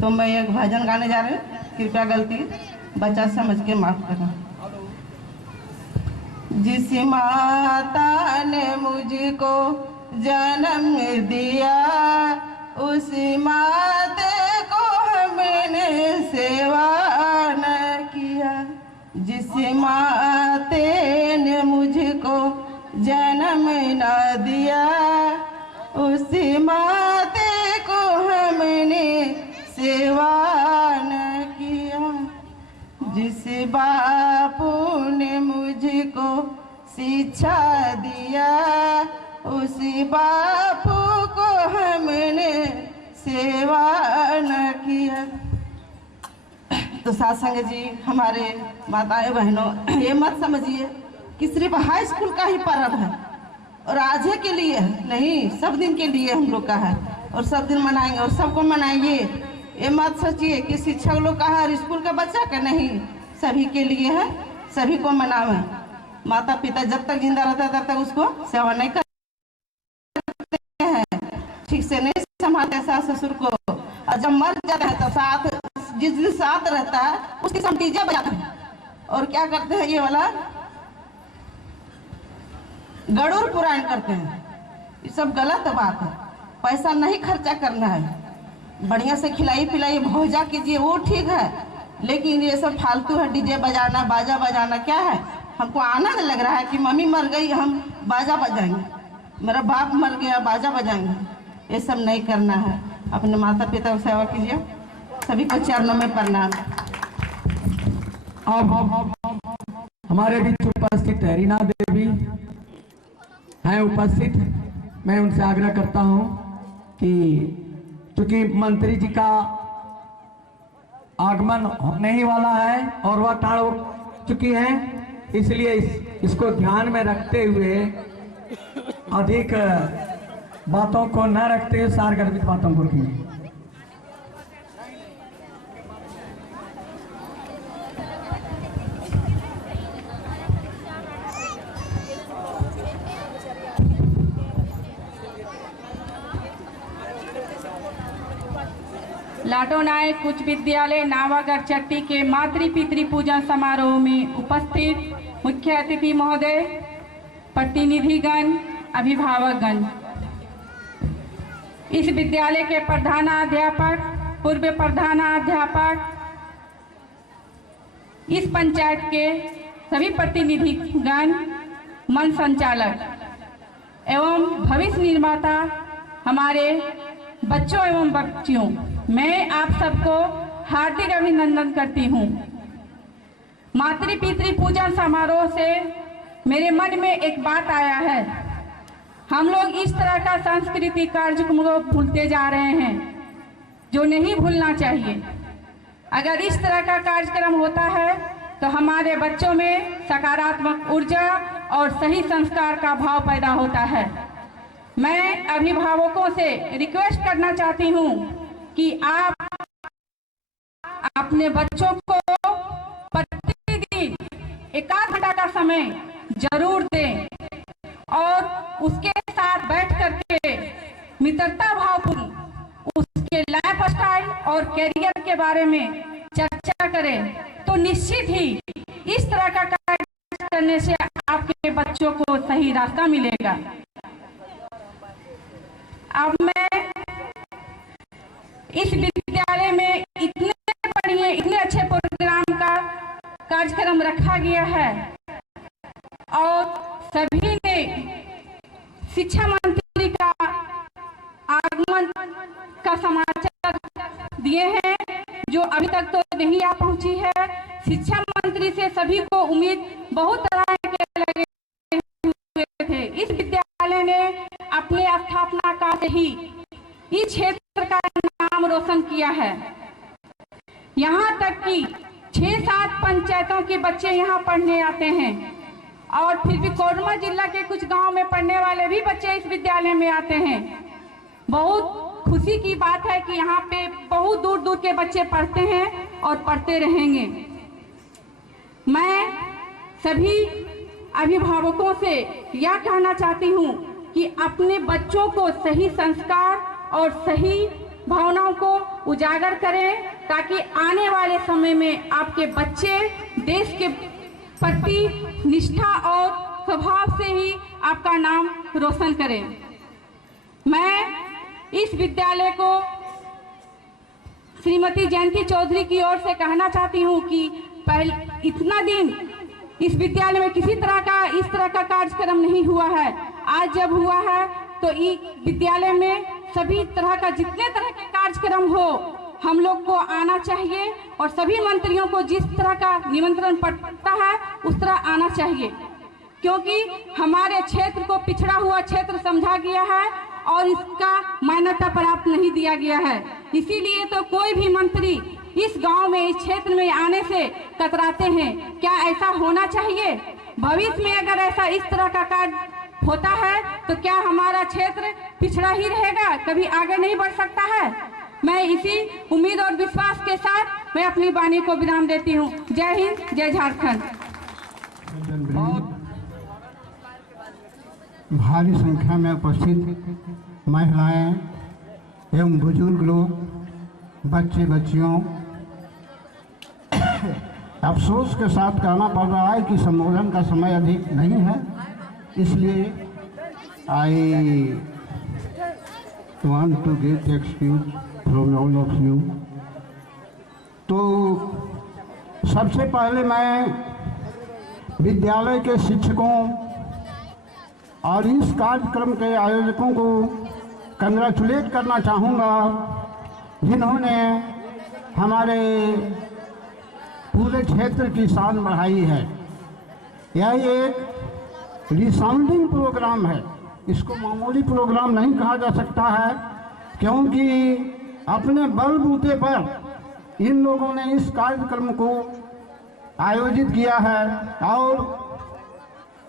तो मैं एक भजन गाने जा रही हूँ, कृपया गलती बच्चा समझ के माफ करना। जिस माता ने मुझको जन्म दिया उसी माते को हमने सेवा न किया। जिस माते ने मुझको जन्म न दिया उसी माते को हमने सेवा न किया। जिस बापू ने मुझको शिक्षा दिया उसी बापू को हमने सेवा न किया। तो सासंग जी, हमारे माताएं बहनों, ये मत समझिए कि सिर्फ हाई स्कूल का ही पर्व है और आज के लिए है, नहीं, सब दिन के लिए हम लोग का है और सब दिन मनाएंगे और सबको मनाएंगे। ये मत सोचिए कि शिक्षक लोग का है और स्कूल का बच्चा का, नहीं, सभी के लिए है, सभी को मनावे। माता पिता जब तक जिंदा रहता है तब तक उसको सेवा नहीं करते हैं, ठीक से नहीं संभालते सास ससुर को, और जब मर जाते हैं तो साथ, जिस दिन साथ रहता है उसके साथ डीजे बजाते हैं और क्या करते हैं, ये वाला गरुड़ पुराण करते हैं। ये सब गलत बात है। पैसा नहीं खर्चा करना है, बढ़िया से खिलाई पिलाई भोजा कीजिए, वो ठीक है, लेकिन ये सब फालतू है, डीजे बजाना बाजा बजाना क्या है। हमको आनंद लग रहा है कि मम्मी मर गई हम बाजा बजाएंगे, मेरा बाप मर गया बाजा बजाएंगे, ये सब नहीं करना है। अपने माता पिता की सेवा कीजिए। सभी को चरणों में प्रणाम। अब हमारे बीच उपस्थित है रीना देवी हैं उपस्थित। मैं उनसे आग्रह करता हूं कि चूंकि मंत्री जी का आगमन होने ही वाला है और वह टाड़ हो चुकी है, इसलिए इसको ध्यान में रखते हुए अधिक बातों को न रखते हुए सारगर्भित बातों को रखेंगे। लाडो नायक उच्च विद्यालय नावागढ़ चट्टी के मातृ पितृ पूजन समारोह में उपस्थित मुख्य अतिथि महोदय, प्रतिनिधिगण, अभिभावकगण, इस विद्यालय के प्रधानाध्यापक, पूर्व प्रधानाध्यापक, इस पंचायत के सभी प्रतिनिधिगण, मंच संचालक एवं भविष्य निर्माता हमारे बच्चों एवं बच्चियों, मैं आप सबको हार्दिक अभिनंदन करती हूँ। मातृ पितृ पूजन समारोह से मेरे मन में एक बात आया है। हम लोग इस तरह का सांस्कृतिक कार्यक्रम को भूलते जा रहे हैं, जो नहीं भूलना चाहिए। अगर इस तरह का कार्यक्रम होता है तो हमारे बच्चों में सकारात्मक ऊर्जा और सही संस्कार का भाव पैदा होता है। मैं अभिभावकों से रिक्वेस्ट करना चाहती हूँ कि आप अपने बच्चों को प्रतिदिन 1 आध घंटा का समय जरूर दें और उसके साथ बैठ करके मित्रता भावपूर्ण उसके लाइफ स्टाइल और कैरियर के बारे में चर्चा करें, तो निश्चित ही इस तरह का कार्य करने से आपके बच्चों को सही रास्ता मिलेगा। अब मैं इस विद्यालय में इतने बढ़िया, इतने अच्छे प्रोग्राम का कार्यक्रम रखा गया है और सभी ने शिक्षा मंत्री का आगमन का समाचार दिए हैं, जो अभी तक तो नहीं आ पहुंची है। शिक्षा मंत्री से सभी को उम्मीद बहुत तरह के लगे हुए थे। इस विद्यालय ने अपने स्थापना काल से ही इस क्षेत्र का नाम रोशन किया है। यहाँ तक कि 6-7 पंचायतों के बच्चे यहाँ पढ़ने आते हैं और फिर भी कोडरमा जिला के कुछ गांव में पढ़ने वाले भी बच्चे इस विद्यालय में आते हैं। बहुत खुशी की बात है कि यहाँ पे बहुत दूर दूर के बच्चे पढ़ते हैं और पढ़ते रहेंगे। मैं सभी अभिभावकों से यह कहना चाहती हूँ कि अपने बच्चों को सही संस्कार और सही भावनाओं को उजागर करें, ताकि आने वाले समय में आपके बच्चे देश के प्रति निष्ठा और स्वभाव से ही आपका नाम रोशन करें। मैं इस विद्यालय को श्रीमती जयंती चौधरी की ओर से कहना चाहती हूँ कि पहले इतना दिन इस विद्यालय में किसी तरह का इस तरह का कार्यक्रम नहीं हुआ है। आज जब हुआ है तो इस विद्यालय में सभी तरह का जितने तरह के कार्यक्रम हो हम लोग को आना चाहिए और सभी मंत्रियों को जिस तरह का निमंत्रण पड़ता है उस तरह आना चाहिए, क्योंकि हमारे क्षेत्र को पिछड़ा हुआ क्षेत्र समझा गया है और इसका मान्यता प्राप्त नहीं दिया गया है। इसीलिए तो कोई भी मंत्री इस गांव में, इस क्षेत्र में आने से कतराते हैं। क्या ऐसा होना चाहिए? भविष्य में अगर ऐसा इस तरह का कार्य होता है तो क्या हमारा क्षेत्र पिछड़ा ही रहेगा, कभी आगे नहीं बढ़ सकता है? मैं इसी उम्मीद और विश्वास के साथ मैं अपनी वाणी को विराम देती हूँ। जय हिंद, जय झारखंड। भारी संख्या में उपस्थित महिलाएं, एवं बुजुर्ग लोग, बच्चे बच्चियों, अफसोस के साथ कहना पड़ रहा है कि संबोधन का समय अधिक नहीं है, इसलिए I want to get excuse from all of you. तो सबसे पहले मैं विद्यालय के शिक्षकों और इस कार्यक्रम के आयोजकों को कंग्रेचुलेट करना चाहूँगा, जिन्होंने हमारे पूरे क्षेत्र की शान बढ़ाई है। यह एक रिसाउंडिंग प्रोग्राम है, इसको मामूली प्रोग्राम नहीं कहा जा सकता है, क्योंकि अपने बलबूते पर इन लोगों ने इस कार्यक्रम को आयोजित किया है। और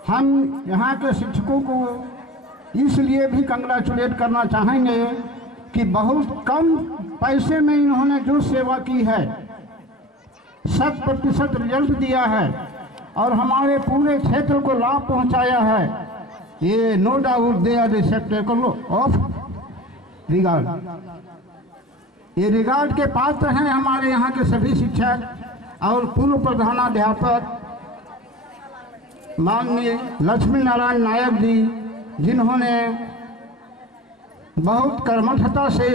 हम यहाँ के शिक्षकों को इसलिए भी कंग्रेचुलेट करना चाहेंगे कि बहुत कम पैसे में इन्होंने जो सेवा की है 100% रिजल्ट दिया है और हमारे पूरे क्षेत्र को लाभ पहुंचाया है। ये no doubt they are respectable of regard. ये रिगार्ड के पात्र हैं हमारे यहाँ के सभी शिक्षक और पूर्व प्रधानाध्यापक माननीय लक्ष्मी नारायण नायक जी, जिन्होंने बहुत कर्मठता से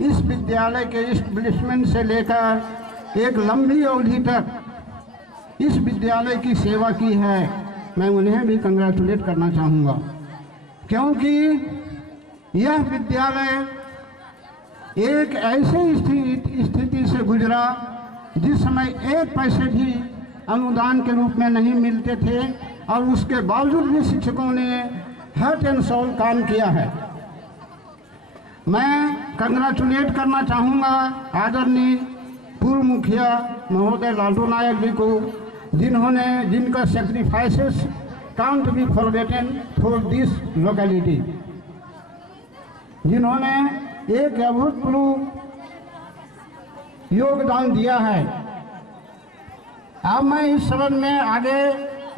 इस विद्यालय के इस्टेब्लिशमेंट से लेकर एक लंबी अवधि तक इस विद्यालय की सेवा की है। मैं उन्हें भी कंग्रेचुलेट करना चाहूँगा, क्योंकि यह विद्यालय एक ऐसे स्थिति से गुजरा जिस समय एक पैसे भी अनुदान के रूप में नहीं मिलते थे, और उसके बावजूद भी शिक्षकों ने हार्ट एंड सोल काम किया है। मैं कंग्रेचुलेट करना चाहूँगा आदरणीय पूर्व मुखिया महोदय लालटू नायक जी को, जिनका sacrifices can't be forgotten for this locality, जिन्होंने एक अभूतपूर्व योगदान दिया है। अब मैं इस संबंध में आगे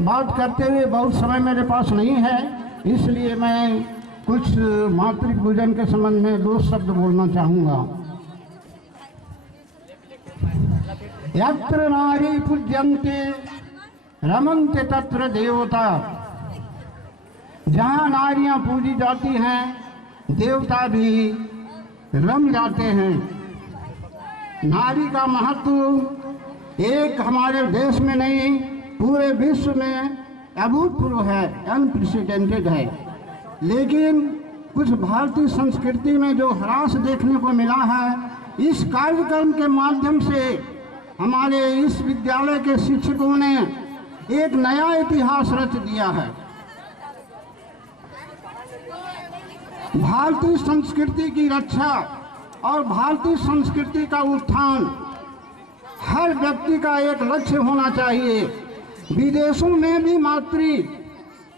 बात करते हुए बहुत समय मेरे पास नहीं है, इसलिए मैं कुछ मातृ पूजन के संबंध में 2 शब्द बोलना चाहूँगा। यत्र नारी पूज्यन्ते रमन्ते तत्र देवता। जहाँ नारियाँ पूजी जाती हैं, देवता भी रम जाते हैं। नारी का महत्व एक हमारे देश में नहीं, पूरे विश्व में अभूतपूर्व है, अनप्रेसिडेंटेड है। लेकिन कुछ भारतीय संस्कृति में जो ह्रास देखने को मिला है, इस कार्यक्रम के माध्यम से हमारे इस विद्यालय के शिक्षकों ने एक नया इतिहास रच दिया है। भारतीय संस्कृति की रक्षा और भारतीय संस्कृति का उत्थान हर व्यक्ति का एक लक्ष्य होना चाहिए। विदेशों में भी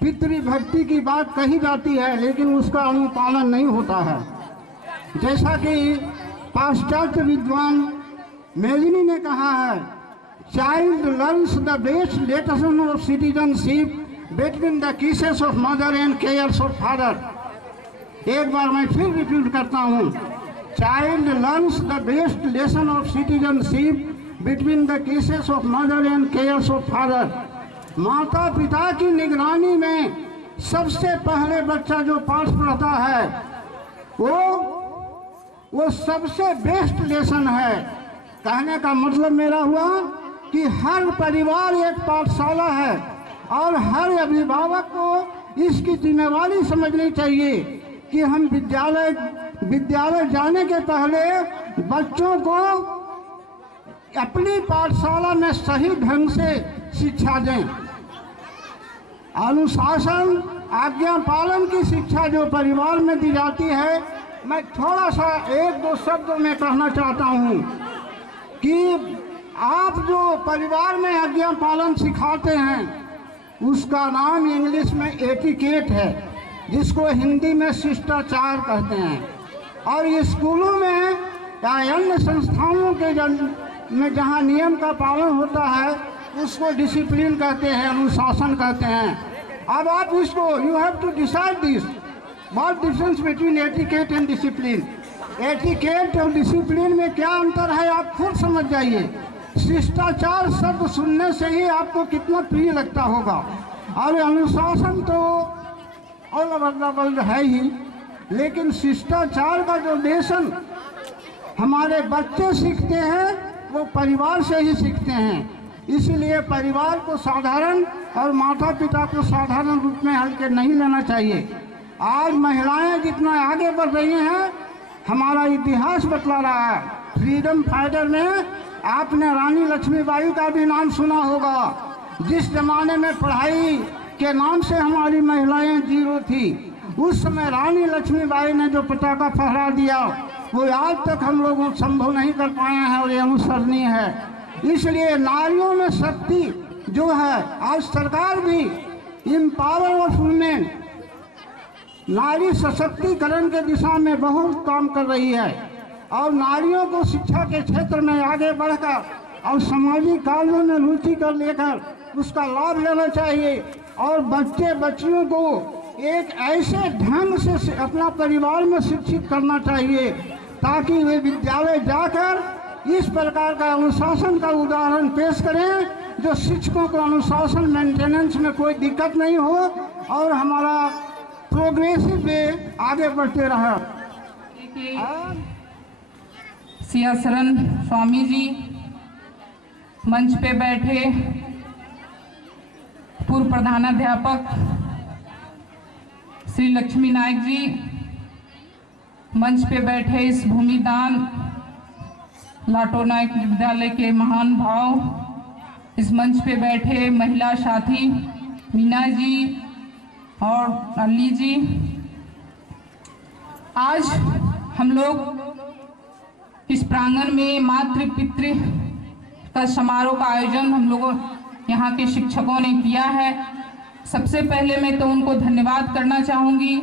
पितृभक्ति की बात कही जाती है, लेकिन उसका अनुपालन नहीं होता है। जैसा कि पाश्चात्य विद्वान मेलिनी ने कहा है, child learns the best lesson of citizenship between the kisses of mother and cares of father. एक बार मैं फिर रिपीट करता हूँ, child learns the best lesson of citizenship between the cases of mother and cares of father. माता पिता की निगरानी में सबसे पहले बच्चा जो पाठ पढ़ता है वो सबसे बेस्ट लेसन है। कहने का मतलब मेरा हुआ कि हर परिवार एक पाठशाला है और हर अभिभावक को इसकी जिम्मेवारी समझनी चाहिए कि हम विद्यालय जाने के पहले बच्चों को अपनी पाठशाला में सही ढंग से शिक्षा दें। अनुशासन, आज्ञा पालन की शिक्षा जो परिवार में दी जाती है, मैं थोड़ा सा 1-2 शब्दों में कहना चाहता हूँ कि आप जो परिवार में आज्ञा पालन सिखाते हैं, उसका नाम इंग्लिश में एटिकेट है, जिसको हिंदी में शिष्टाचार कहते हैं। और स्कूलों में या अन्य संस्थानों के में जहाँ नियम का पालन होता है, उसको डिसिप्लिन कहते हैं, अनुशासन कहते हैं। अब आप इसको, you have to decide this, what difference between etiquette and discipline. Etiquette और डिसिप्लिन में क्या अंतर है आप खुद समझ जाइए। शिष्टाचार शब्द सुनने से ही आपको कितना प्रिय लगता होगा। और अनुशासन तो अवैलेबल है ही, लेकिन शिष्टाचार का जो लेसन हमारे बच्चे सीखते हैं वो परिवार से ही सीखते हैं। इसलिए परिवार को साधारण और माता पिता को साधारण रूप में हल्के नहीं लेना चाहिए। आज महिलाएं जितना आगे बढ़ रही हैं, हमारा इतिहास बतला रहा है। फ्रीडम फाइटर में आपने रानी लक्ष्मीबाई का भी नाम सुना होगा। जिस जमाने में पढ़ाई के नाम से हमारी महिलाएं जीरो थी, उस समय रानी लक्ष्मीबाई ने जो पताका फहरा दिया वो आज तक हम लोग संभव नहीं कर पाए हैं और ये अनुसरणीय है। इसलिए नारियों में शक्ति जो है, आज सरकार भी एम्पावर ऑफ वुमेन, नारी सशक्तिकरण के दिशा में बहुत काम कर रही है। और नारियों को शिक्षा के क्षेत्र में आगे बढ़कर और सामाजिक कार्यों में रुचि कर लेकर उसका लाभ लेना चाहिए। और बच्चे बच्चियों को एक ऐसे ढंग से अपना परिवार में शिक्षित करना चाहिए ताकि वे विद्यालय जाकर इस प्रकार का अनुशासन का उदाहरण पेश करें जो शिक्षकों को अनुशासन मेंटेनेंस में कोई दिक्कत नहीं हो और हमारा प्रोग्रेसिव वे आगे बढ़ते रहे। सियासरन स्वामी जी, मंच पे बैठे पूर्व प्रधानाध्यापक श्री लक्ष्मी नायक जी, मंच पे बैठे इस भूमिदान लाटो नायक विद्यालय के महान भाव, इस मंच पे बैठे महिला साथी मीना जी और अली जी, आज हम लोग इस प्रांगण में मातृ पितृ का समारोह का आयोजन हम लोगों यहाँ के शिक्षकों ने किया है। सबसे पहले मैं तो उनको धन्यवाद करना चाहूँगी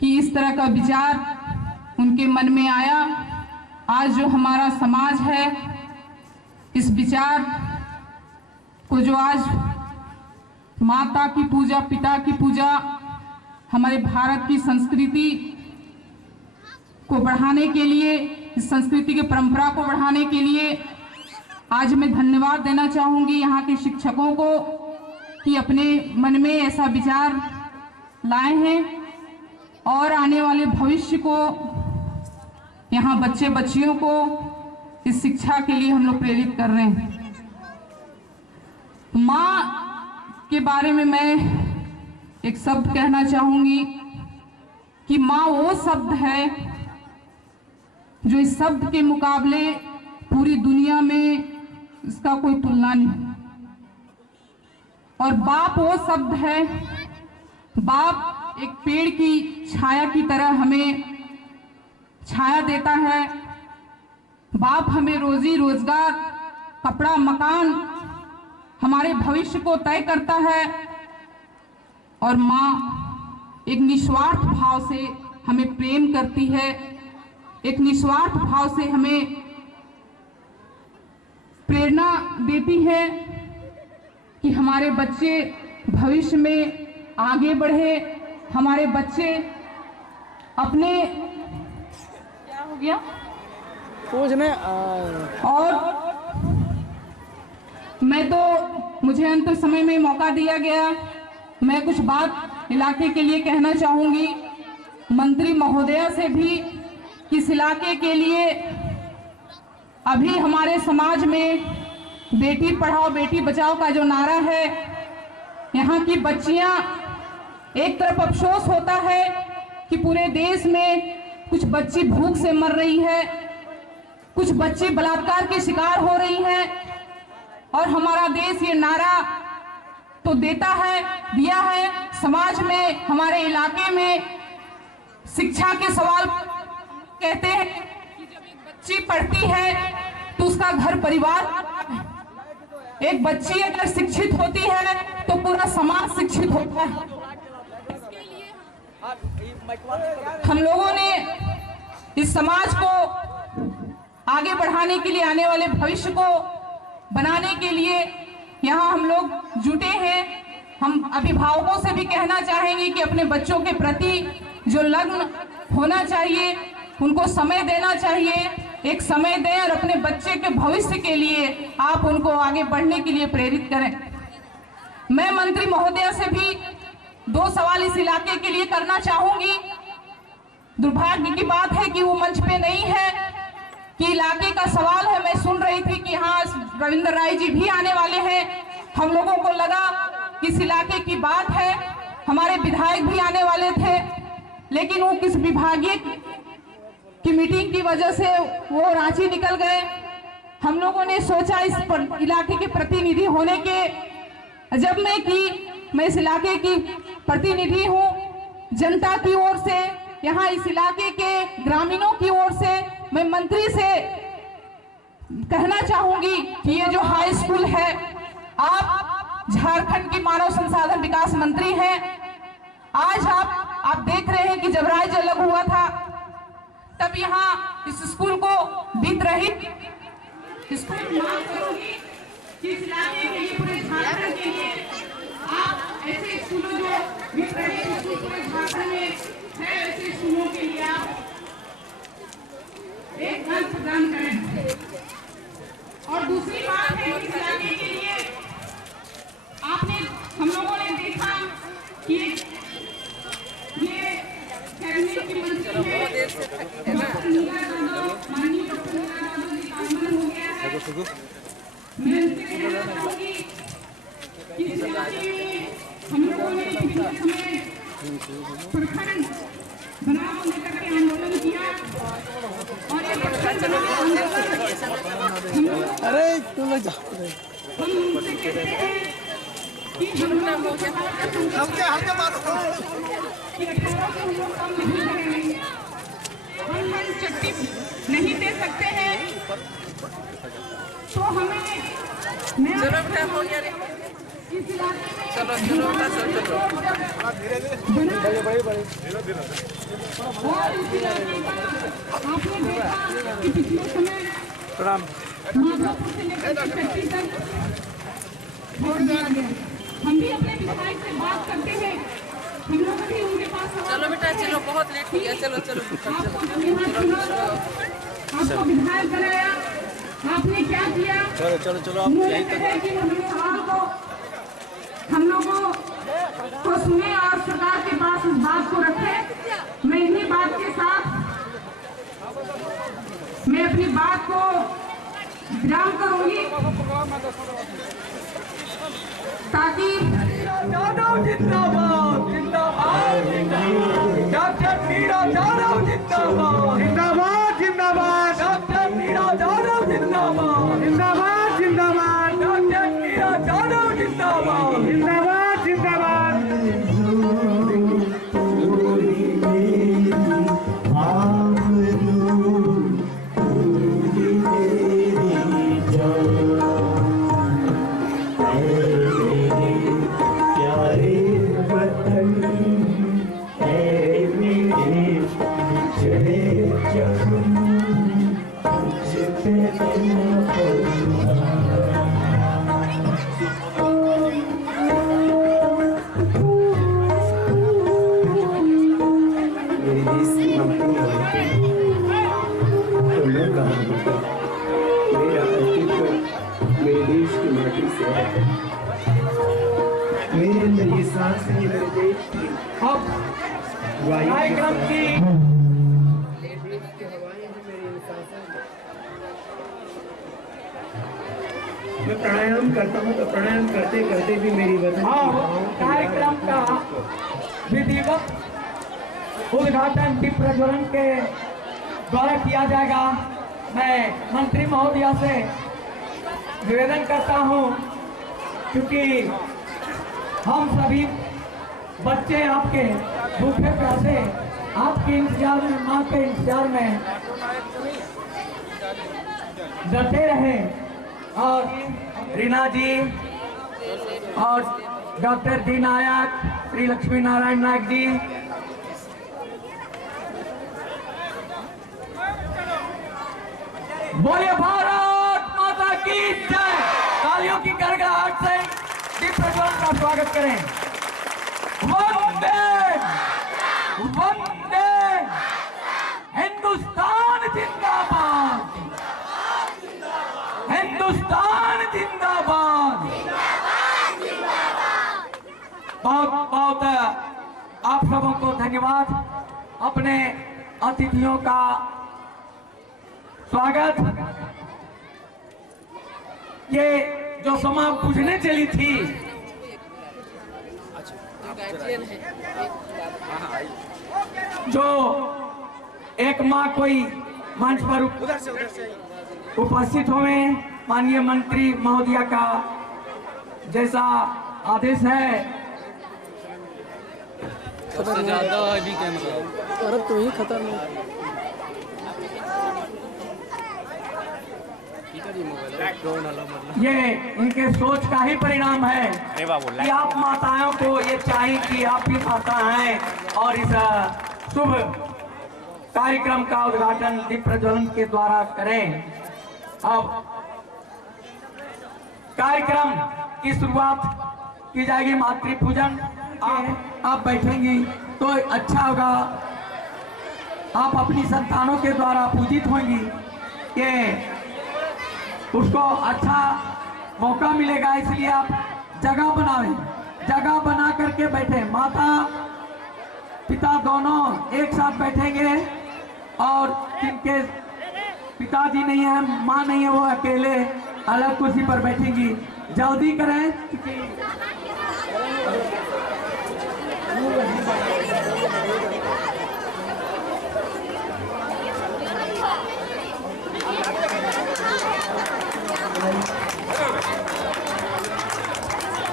कि इस तरह का विचार उनके मन में आया। आज जो हमारा समाज है, इस विचार को जो आज माता की पूजा, पिता की पूजा, हमारे भारत की संस्कृति को बढ़ाने के लिए, इस संस्कृति की परंपरा को बढ़ाने के लिए आज मैं धन्यवाद देना चाहूँगी यहाँ के शिक्षकों को कि अपने मन में ऐसा विचार लाए हैं और आने वाले भविष्य को, यहाँ बच्चे बच्चियों को इस शिक्षा के लिए हम लोग प्रेरित कर रहे हैं। माँ के बारे में मैं एक शब्द कहना चाहूँगी कि माँ वो शब्द है जो इस शब्द के मुकाबले पूरी दुनिया में इसका कोई तुलना नहीं। और बाप वो शब्द है, बाप एक पेड़ की छाया की तरह हमें छाया देता है। बाप हमें रोजी रोजगार, कपड़ा, मकान, हमारे भविष्य को तय करता है। और माँ एक निस्वार्थ भाव से हमें प्रेम करती है, एक निस्वार्थ भाव से हमें प्रेरणा देती है कि हमारे बच्चे भविष्य में आगे बढ़े, हमारे बच्चे अपने क्या हो गया और मैं तो मुझे अंतिम समय में मौका दिया गया, मैं कुछ बात इलाके के लिए कहना चाहूंगी। मंत्री महोदया से भी इस इलाके के लिए अभी हमारे समाज में बेटी पढ़ाओ बेटी बचाओ का जो नारा है, यहाँ की बच्चियां, एक तरफ अफसोस होता है कि पूरे देश में कुछ बच्ची भूख से मर रही है, कुछ बच्ची बलात्कार के शिकार हो रही हैं और हमारा देश ये नारा तो देता है, दिया है। समाज में, हमारे इलाके में शिक्षा के सवाल कहते हैं कि जब एक बच्ची पढ़ती है तो उसका घर परिवार, एक बच्ची अगर शिक्षित होती है तो पूरा समाज शिक्षित होता है। इसके लिए हम लोगों ने इस समाज को आगे बढ़ाने के लिए, आने वाले भविष्य को बनाने के लिए यहाँ हम लोग जुटे हैं। हम अभिभावकों से भी कहना चाहेंगे कि अपने बच्चों के प्रति जो लग्न होना चाहिए उनको समय देना चाहिए, एक समय दें और अपने बच्चे के भविष्य के लिए आप उनको आगे बढ़ने के लिए प्रेरित करें। मैं मंत्री महोदया से भी 2 सवाल इस इलाके के लिए करना चाहूंगी। दुर्भाग्य की बात है कि वो मंच पे नहीं है, कि इलाके का सवाल है। मैं सुन रही थी कि हाँ रविंद्र राय जी भी आने वाले हैं। हम लोगों को लगा कि इस इलाके की बात है, हमारे विधायक भी आने वाले थे, लेकिन वो किस विभागीय की मीटिंग की वजह से वो रांची निकल गए। हम लोगों ने सोचा इस इलाके के प्रतिनिधि होने के जब मैं इस इलाके की प्रतिनिधि हूँ, जनता की ओर से, यहाँ इस इलाके के ग्रामीणों की ओर से मैं मंत्री से कहना चाहूंगी कि ये जो हाई स्कूल है, आप झारखंड की मानव संसाधन विकास मंत्री हैं। आज आप देख रहे हैं कि जब राज्य अलग हुआ था तब यहाँ इस स्कूल को बीत रही स्कूल मांग करूंगी कि इस इलाके के लिए, पूरे झारखंड के लिए आप ऐसे स्कूलों जो बीत रहे पूरे झारखंड में है, ऐसे स्कूलों के लिए आप एक घर प्रदान करें। और दूसरी बात है इस इलाके के लिए हम लोगों ने देखा कि ये कैबिनेट की मंत्री है, माननीय डॉक्टर आगमन हो गया है। मैं उनसे कहना चाहूंगी कि इस इलाके में हम लोगों ने पिछले समय प्रखंड बनाव लेकर के आंदोलन किया और ये प्रखंड अरे तुम लोग जाओ, हम उनसे कहते हैं कि हम चट्टी नहीं दे सकते हैं, तो हमें आपने देखा कि पिछले समय माधोपुर से लेकर चट्टी तक छोड़ दिया गया। हम भी अपने विधायक से बात करते हैं, हम लोग भी उनके पास चलो बेटा चलो, बहुत लेट हो गया, चलो चलो आपको विधायक बनाया, आपने क्या किया? चलो चलो चलो आप उन्होंने कहा कि अपने सवाल को हम लोगों को सुने और सरकार के पास इस बात को रखे। मैं इन्हीं बात के साथ मैं अपनी बात को विराम करूंगी ताकि यादव जिंदाबाद जिंदाबाद डॉक्टर मीरा यादव जिंदाबाद जिंदाबाद जिंदाबाद डॉक्टर मीरा यादव जिंदाबाद जिंदाबाद जिंदाबाद डॉक्टर मीरा यादव जिंदाबाद जिंदाबाद जिंदाबाद मेरे देश की माटी से है, मेरे अंदर ये सांस है, मेरे देश की अब वायु कार्यक्रम की मैं प्राणायाम करता हूँ, तो प्राणायाम करते करते भी मेरी वतन कार्यक्रम का विधिवत उद्घाटन दीप प्रज्वलन के द्वारा किया जाएगा। मैं मंत्री महोदया से निवेदन करता हूं, क्योंकि हम सभी बच्चे आपके भूखे प्यासे आपके इंतजार में, माँ के इंतजार में डटे रहे। और रीना जी और डॉक्टर डी नायक, श्री लक्ष्मी नारायण नायक जी, बोलिए भारत माता की जय। तालियों की गड़गड़ाहट से दीप प्रज्वलन का स्वागत करें। वंदे वंदे हिंदुस्तान। जिंदाबाद, हिंदुस्तान जिंदाबाद। बहुत बहुत आप सबों को धन्यवाद। अपने अतिथियों का स्वागत। ये जो समा पूछने चली थी, जो एक माँ कोई मंच पर उपस्थित हुए, माननीय मंत्री महोदया का जैसा आदेश है, सबसे ज्यादा अभी कैमरा अरे तो ही खतरनाक ये इनके सोच का ही परिणाम है कि आप माताओं को ये चाहिए कि आप भी माता हैं और इस शुभ कार्यक्रम का उद्घाटन दीप प्रज्वलन के द्वारा करें। अब कार्यक्रम की शुरुआत की जाएगी मातृ पूजन। आप बैठेंगी तो अच्छा होगा, आप अपनी संतानों के द्वारा पूजित होंगी, ये उसको अच्छा मौका मिलेगा। इसलिए आप जगह बनाएं, जगह बना करके बैठे। माता पिता दोनों एक साथ बैठेंगे और जिनके पिताजी नहीं है, माँ नहीं है, वो अकेले अलग कुर्सी पर बैठेंगी। जल्दी करें।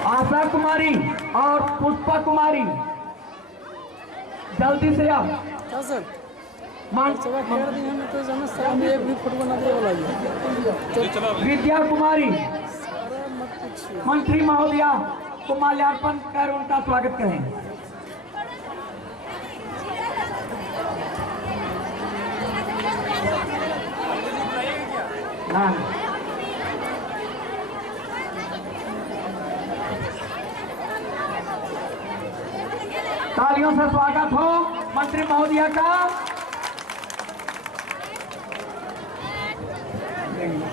आशा कुमारी और पुष्पा कुमारी जल्दी से आप क्या सर मान तो जाना सामने एक भी फोटो बना दे वाला विद्या कुमारी मंत्री महोदया को माल्यार्पण कर उनका स्वागत करें। हाँ। तालियों से स्वागत हो मंत्री महोदया का।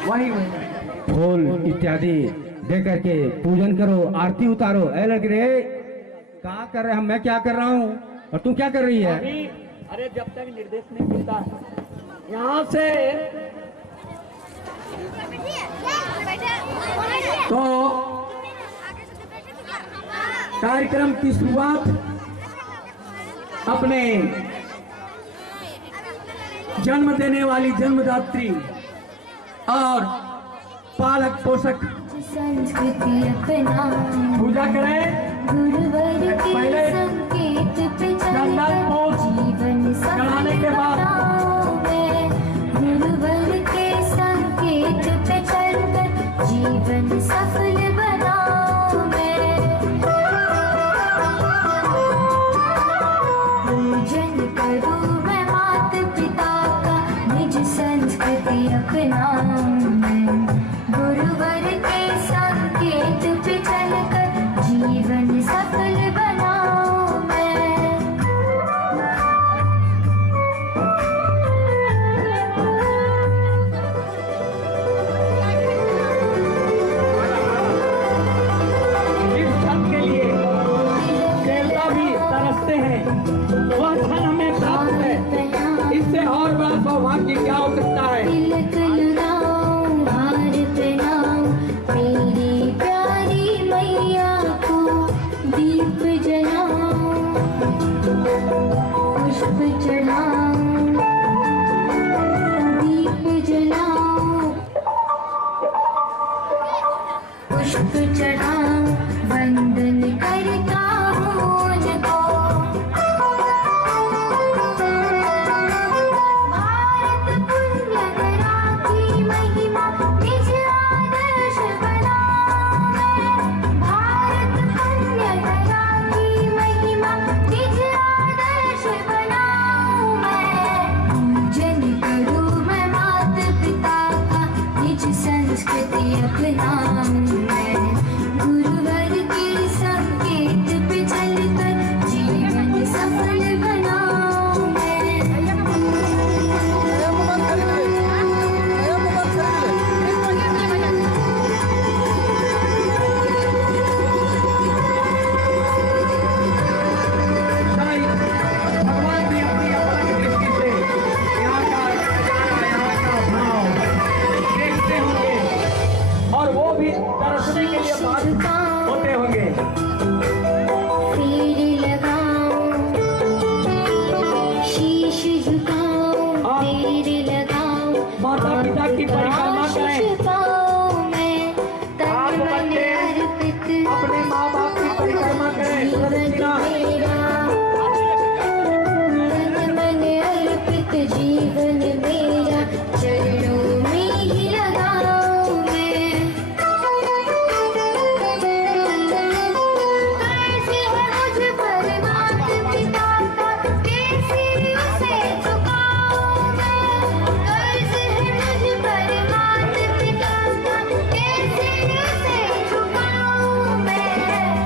वही फूल इत्यादि दे करके पूजन करो, आरती उतारो। ऐ लड़के रे, क्या कर रहे हैं? मैं क्या कर रहा हूँ और तू क्या कर रही है? अरे जब तक निर्देश नहीं मिलता यहाँ से तो कार्यक्रम की शुरुआत अपने जन्म देने वाली जन्मदात्री और पालक पोषक संस्कृति अपना पूजा करें। गुरुवर के पहले संकेत पे चंदन पुष्प जीवन चढ़ाने के बाद गुरुवर के संकेत पे चलकर जीवन सफल बनाऊं मैं। पूजन करूं मैं माता पिता का, निज संस्कृति अपनाऊं मैं। गुरुवर के संकेत पे चलकर जीवन सफल बनाऊं मैं। इस क्षण के लिए देवता भी तरसते हैं, वह क्षण हमें प्राप्त है। इससे और बड़ा सौभाग्य क्या हो सकता है? तिलक लगाऊं, हार पहनाऊं, मेरी प्यारी मैया को दीप जलाऊं, पुष्प चढ़ाऊं, दीप जलाऊं, पुष्प चढ़ाऊं, वंदन करता हूँ उनको। भारत पुण्यधरा की महिमा निज आदर्श बनाऊं मैं। भारत पुण्यधरा की महिमा निज आदर्श बनाऊं मैं। पूजन करूं मैं माता पिता का, निज संस्कृति अपनाऊं मैं। गुरुवर के संकेत पे चलकर जीवन सफल बनाऊं मैं। झुकाऊं होते होंगे। सिर लगाऊं शीश झुकाऊं सिर लगाऊं माता पिता की परिक्रमा करें। छुपाऊं मैं आप तन मन बच्चे अर्पित अपने माँ बाप की परिक्रमा करें। जीवन सुरक्षित मेरा तन मन अर्पित जीवन मेरा चरणों में ही लगाऊं मैं। कर्ज है मुझ पर माता पिता का कैसे उसे चुकाऊं मैं। कर्ज है मुझ पर माता पिता का कैसे उसे चुकाऊं मैं।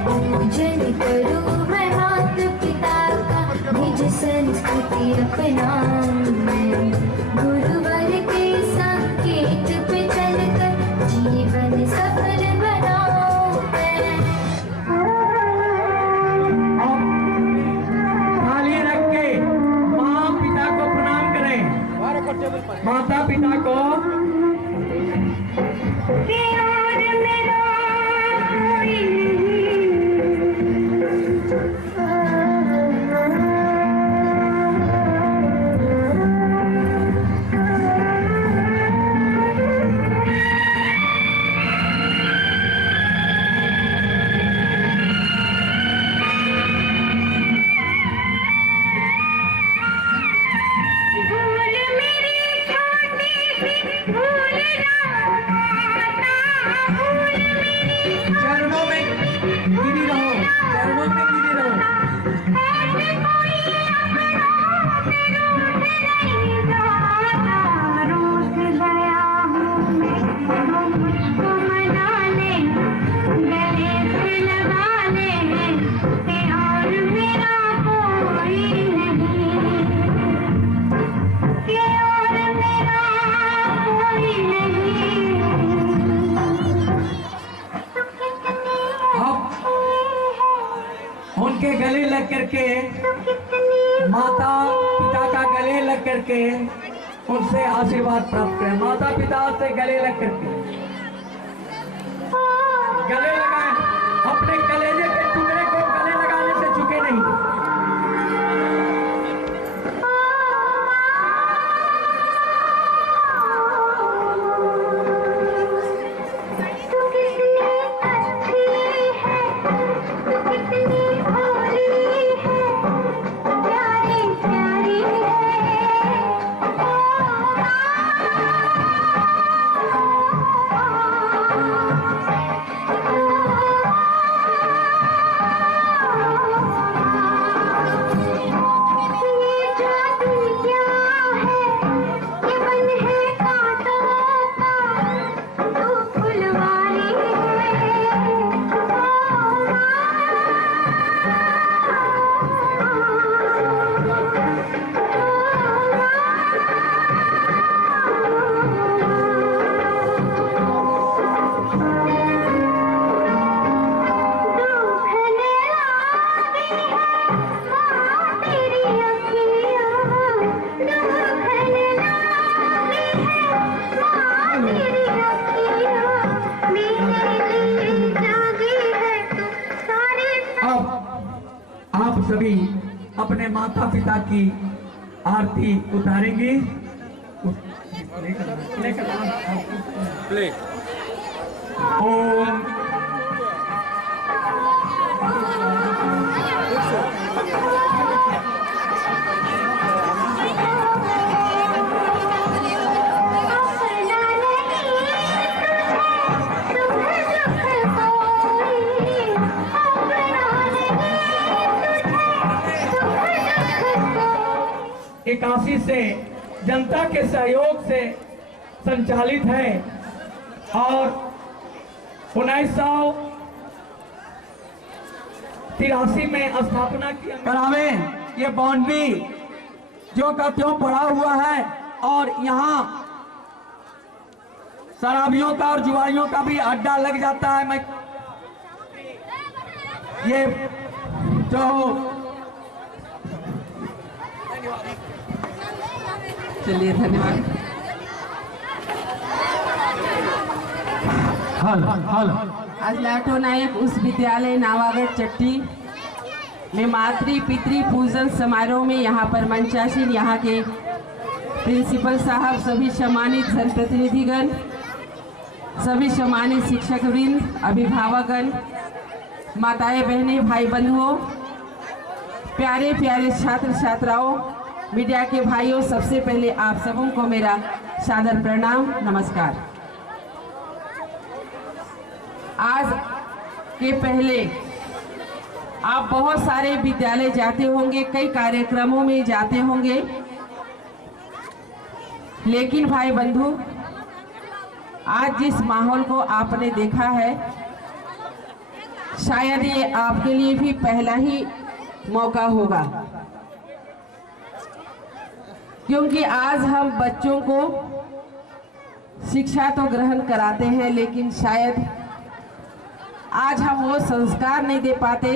पूजन करूं मैं माता पिता का निज संस्कृति अपनाऊं मैं। गुरुवर के संकेत पे चलकर जीवन सफल बनाऊं मैं। थाली रख के माँ पिता को प्रणाम करें। माता पिता को प्यार मेरा कोई भूल मेरी छोटी सी भूल जाता भूल मेरी चरणों में गिरी रहो, चरणों में गिरी रहो। ऐसे कोई अपनों से रूठ नहीं जाता। रूठ गया हूँ मैं वो मुझको मना ले गले से लगा ले कि और मेरा कोई नहीं कि और मेरा कोई नहीं। अब उनके गले लग करके माता पिता का गले लग करके उनसे आशीर्वाद प्राप्त करें। माता पिता से गले लग करके गले लगाएं। अपने कलेजे के टुकड़े को गले लगाने से चुके नहीं। तू कितनी अच्छी है तू कितनी भोली है प्यारी प्यारी है। ये जो दुनिया है ये मन है कांटों का तू फुलवारी दुखने लागी है माँ तेरी अखियाँ दुखने लागी है माँ तेरी अखियाँ मेरे लिए जागी है तू सारी अब आप सभी अपने माता पिता की आरती उतारेंगे। ओम अपना नहीं तुम्हें दुख कोई अपना नहीं तुम्हें दुख कोई। 81 से जनता के सहयोग से संचालित है और 1983 में स्थापना की करावे। ये बाउंड्री जो का त्यों पड़ा हुआ है और यहाँ शराबियों का और जुआरियों का भी अड्डा लग जाता है। मैं ये जो चलिए धन्यवाद। हाल आज लाठो नायक उस विद्यालय नावागढ़ चट्टी में मातृ पितृ पूजन समारोह में यहाँ पर मंचासीन यहाँ के प्रिंसिपल साहब, सभी सम्मानित जनप्रतिनिधिगण, सभी सम्मानित शिक्षकवृंद, अभिभावकगण, माताएं बहनें, भाई बंधुओं, प्यारे प्यारे छात्र छात्राओं, मीडिया के भाइयों, सबसे पहले आप सबों को मेरा सादर प्रणाम, नमस्कार। आज के पहले आप बहुत सारे विद्यालय जाते होंगे, कई कार्यक्रमों में जाते होंगे, लेकिन भाई बंधु आज जिस माहौल को आपने देखा है, शायद ये आपके लिए भी पहला ही मौका होगा, क्योंकि आज हम बच्चों को शिक्षा तो ग्रहण कराते हैं, लेकिन शायद आज हम वो संस्कार नहीं दे पाते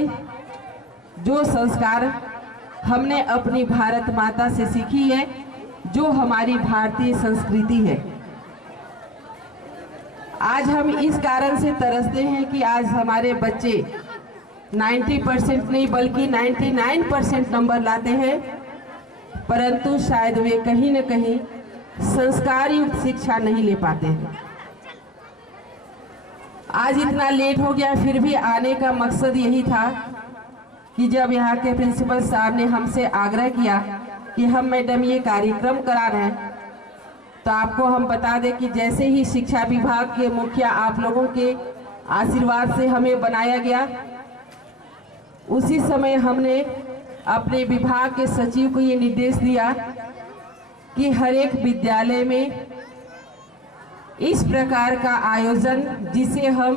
जो संस्कार हमने अपनी भारत माता से सीखी है, जो हमारी भारतीय संस्कृति है। आज हम इस कारण से तरसते हैं कि आज हमारे बच्चे 90% नहीं बल्कि 99% नंबर लाते हैं, परंतु शायद वे कहीं न कहीं संस्कार युक्त शिक्षा नहीं ले पाते हैं। आज इतना लेट हो गया, फिर भी आने का मकसद यही था कि जब यहाँ के प्रिंसिपल साहब ने हमसे आग्रह किया कि हम मैडम ये कार्यक्रम करा रहे हैं, तो आपको हम बता दें कि जैसे ही शिक्षा विभाग के मुखिया आप लोगों के आशीर्वाद से हमें बनाया गया, उसी समय हमने अपने विभाग के सचिव को ये निर्देश दिया कि हर एक विद्यालय में इस प्रकार का आयोजन, जिसे हम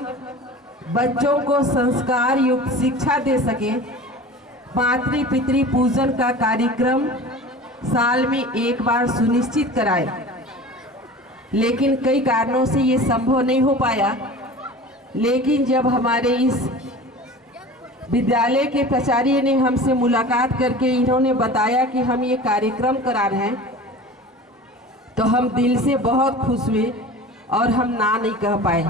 बच्चों को संस्कार युक्त शिक्षा दे सके, मातृ पितृ पूजन का कार्यक्रम साल में एक बार सुनिश्चित कराए। लेकिन कई कारणों से ये संभव नहीं हो पाया, लेकिन जब हमारे इस विद्यालय के प्राचार्य ने हमसे मुलाकात करके इन्होंने बताया कि हम ये कार्यक्रम करा रहे हैं, तो हम दिल से बहुत खुश हुए और हम ना नहीं कह पाए।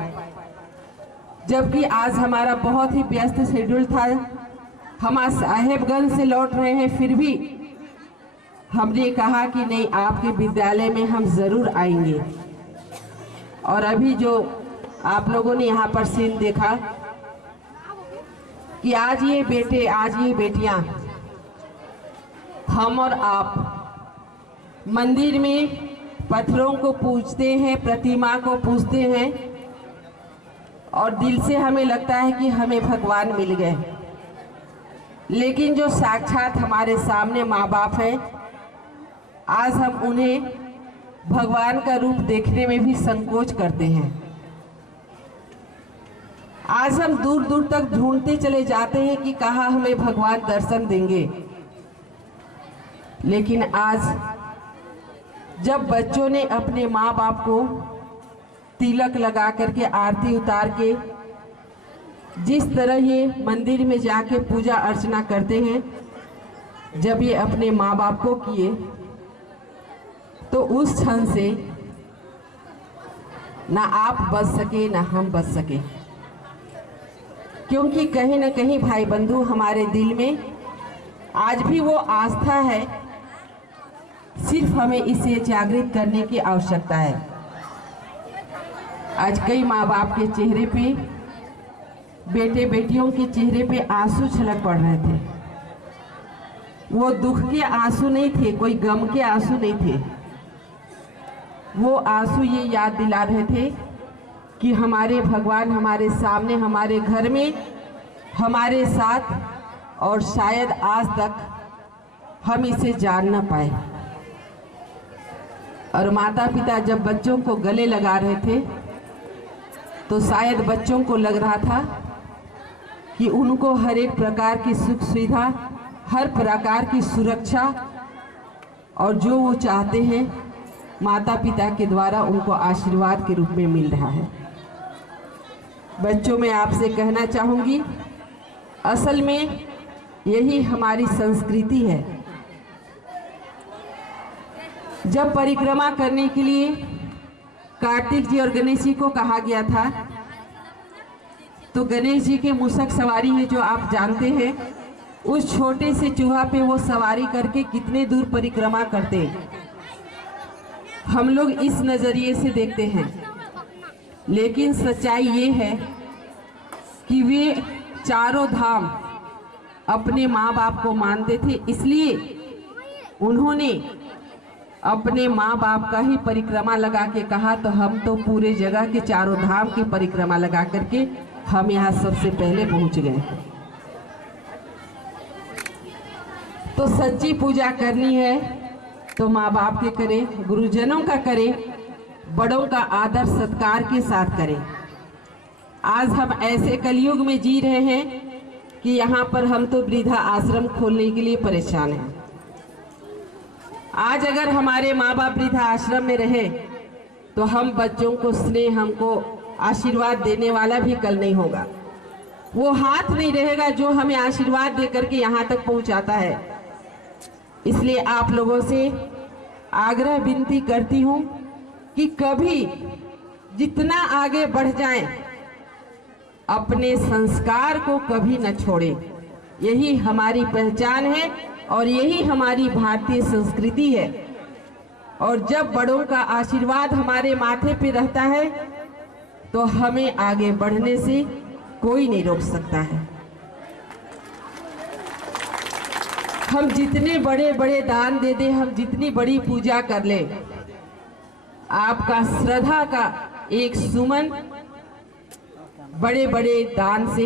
जबकि आज हमारा बहुत ही व्यस्त शेड्यूल था, हम आज साहेबगंज से लौट रहे हैं, फिर भी हमने कहा कि नहीं, आपके विद्यालय में हम ज़रूर आएंगे। और अभी जो आप लोगों ने यहाँ पर सीन देखा कि आज ये बेटे, आज ये बेटियां, हम और आप मंदिर में पत्थरों को पूजते हैं, प्रतिमा को पूजते हैं, और दिल से हमें लगता है कि हमें भगवान मिल गए। लेकिन जो साक्षात हमारे सामने माँ बाप है, आज हम उन्हें भगवान का रूप देखने में भी संकोच करते हैं। आज हम दूर दूर तक ढूंढते चले जाते हैं कि कहाँ हमें भगवान दर्शन देंगे, लेकिन आज जब बच्चों ने अपने माँ बाप को तिलक लगा करके आरती उतार के जिस तरह ये मंदिर में जाके पूजा अर्चना करते हैं, जब ये अपने माँ बाप को किए, तो उस क्षण से ना आप बच सके ना हम बच सके, क्योंकि कहीं न कहीं भाई बंधु हमारे दिल में आज भी वो आस्था है, सिर्फ हमें इसे जागृत करने की आवश्यकता है। आज कई माँ बाप के चेहरे पे, बेटे बेटियों के चेहरे पे आंसू छलक पड़ रहे थे। वो दुख के आंसू नहीं थे, कोई गम के आंसू नहीं थे, वो आंसू ये याद दिला रहे थे कि हमारे भगवान हमारे सामने, हमारे घर में, हमारे साथ, और शायद आज तक हम इसे जान ना पाए। और माता पिता जब बच्चों को गले लगा रहे थे, तो शायद बच्चों को लग रहा था कि उनको हर एक प्रकार की सुख सुविधा, हर प्रकार की सुरक्षा, और जो वो चाहते हैं माता पिता के द्वारा उनको आशीर्वाद के रूप में मिल रहा है। बच्चों, मैं आपसे कहना चाहूँगी, असल में यही हमारी संस्कृति है। जब परिक्रमा करने के लिए कार्तिक जी और गणेश जी को कहा गया था तो गणेश जी के मूषक सवारी है जो आप जानते हैं, उस छोटे से चूहा पे वो सवारी करके कितने दूर परिक्रमा करते हैं, हम लोग इस नजरिए से देखते हैं। लेकिन सच्चाई ये है कि वे चारों धाम अपने माँ बाप को मानते थे, इसलिए उन्होंने अपने माँ बाप का ही परिक्रमा लगा के कहा तो हम तो पूरे जगह के चारों धाम की परिक्रमा लगा करके हम यहाँ सबसे पहले पहुँच गए। तो सच्ची पूजा करनी है तो माँ बाप के करें, गुरुजनों का करें, बड़ों का आदर सत्कार के साथ करें। आज हम ऐसे कलयुग में जी रहे हैं कि यहाँ पर हम तो वृद्धा आश्रम खोलने के लिए परेशान हैं। आज अगर हमारे माँ बाप वृद्धा आश्रम में रहे तो हम बच्चों को स्नेह, हमको आशीर्वाद देने वाला भी कल नहीं होगा। वो हाथ नहीं रहेगा जो हमें आशीर्वाद दे करके यहाँ तक पहुँचाता है। इसलिए आप लोगों से आग्रह विनती करती हूँ कि कभी जितना आगे बढ़ जाएं, अपने संस्कार को कभी न छोड़ें। यही हमारी पहचान है और यही हमारी भारतीय संस्कृति है। और जब बड़ों का आशीर्वाद हमारे माथे पे रहता है तो हमें आगे बढ़ने से कोई नहीं रोक सकता है। हम जितने बड़े बड़े दान दे दें, हम जितनी बड़ी पूजा कर ले, आपका श्रद्धा का एक सुमन बड़े बड़े दान से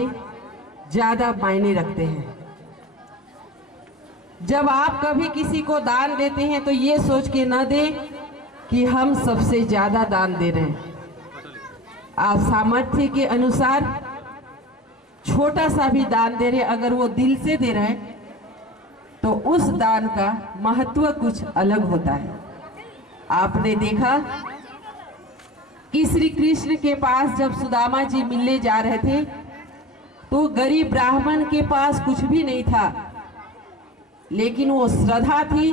ज्यादा मायने रखते हैं। जब आप कभी किसी को दान देते हैं तो ये सोच के न दें कि हम सबसे ज्यादा दान दे रहे हैं। आप सामर्थ्य के अनुसार छोटा सा भी दान दे रहे, अगर वो दिल से दे रहे हैं तो उस दान का महत्व कुछ अलग होता है। आपने देखा कि श्री कृष्ण के पास जब सुदामा जी मिलने जा रहे थे तो गरीब ब्राह्मण के पास कुछ भी नहीं था, लेकिन वो श्रद्धा थी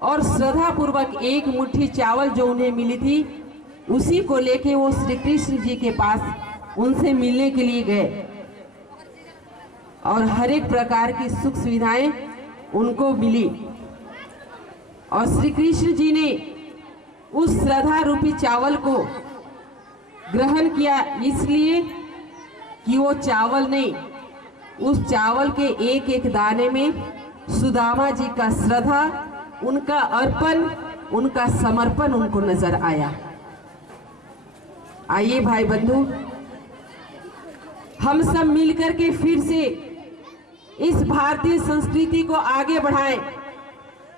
और श्रद्धा पूर्वक एक मुट्ठी चावल जो उन्हें मिली थी उसी को लेके वो श्री कृष्ण जी के पास उनसे मिलने के लिए गए और हर एक प्रकार की सुख सुविधाएं उनको मिली। और श्री कृष्ण जी ने उस श्रद्धा रूपी चावल को ग्रहण किया, इसलिए कि वो चावल नहीं, उस चावल के एक एक दाने में सुदामा जी का श्रद्धा, उनका अर्पण, उनका समर्पण उनको नजर आया। आइए भाई बंधु, हम सब मिलकर के फिर से इस भारतीय संस्कृति को आगे बढ़ाएं।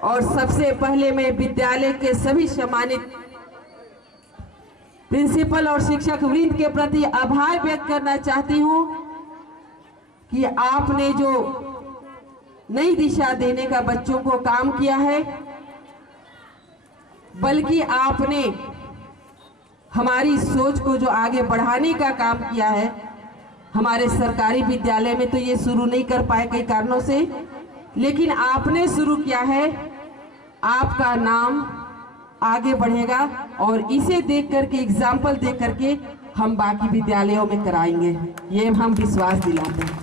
और सबसे पहले मैं विद्यालय के सभी सम्मानित प्रिंसिपल और शिक्षक वृंद के प्रति आभार व्यक्त करना चाहती हूं कि आपने जो नई दिशा देने का बच्चों को काम किया है, बल्कि आपने हमारी सोच को जो आगे बढ़ाने का काम किया है। हमारे सरकारी विद्यालय में तो ये शुरू नहीं कर पाए कई कारणों से, लेकिन आपने शुरू किया है। आपका नाम आगे बढ़ेगा और इसे देख करके, एग्जाम्पल देख करके हम बाकी विद्यालयों में कराएंगे, ये हम विश्वास दिलाते हैं।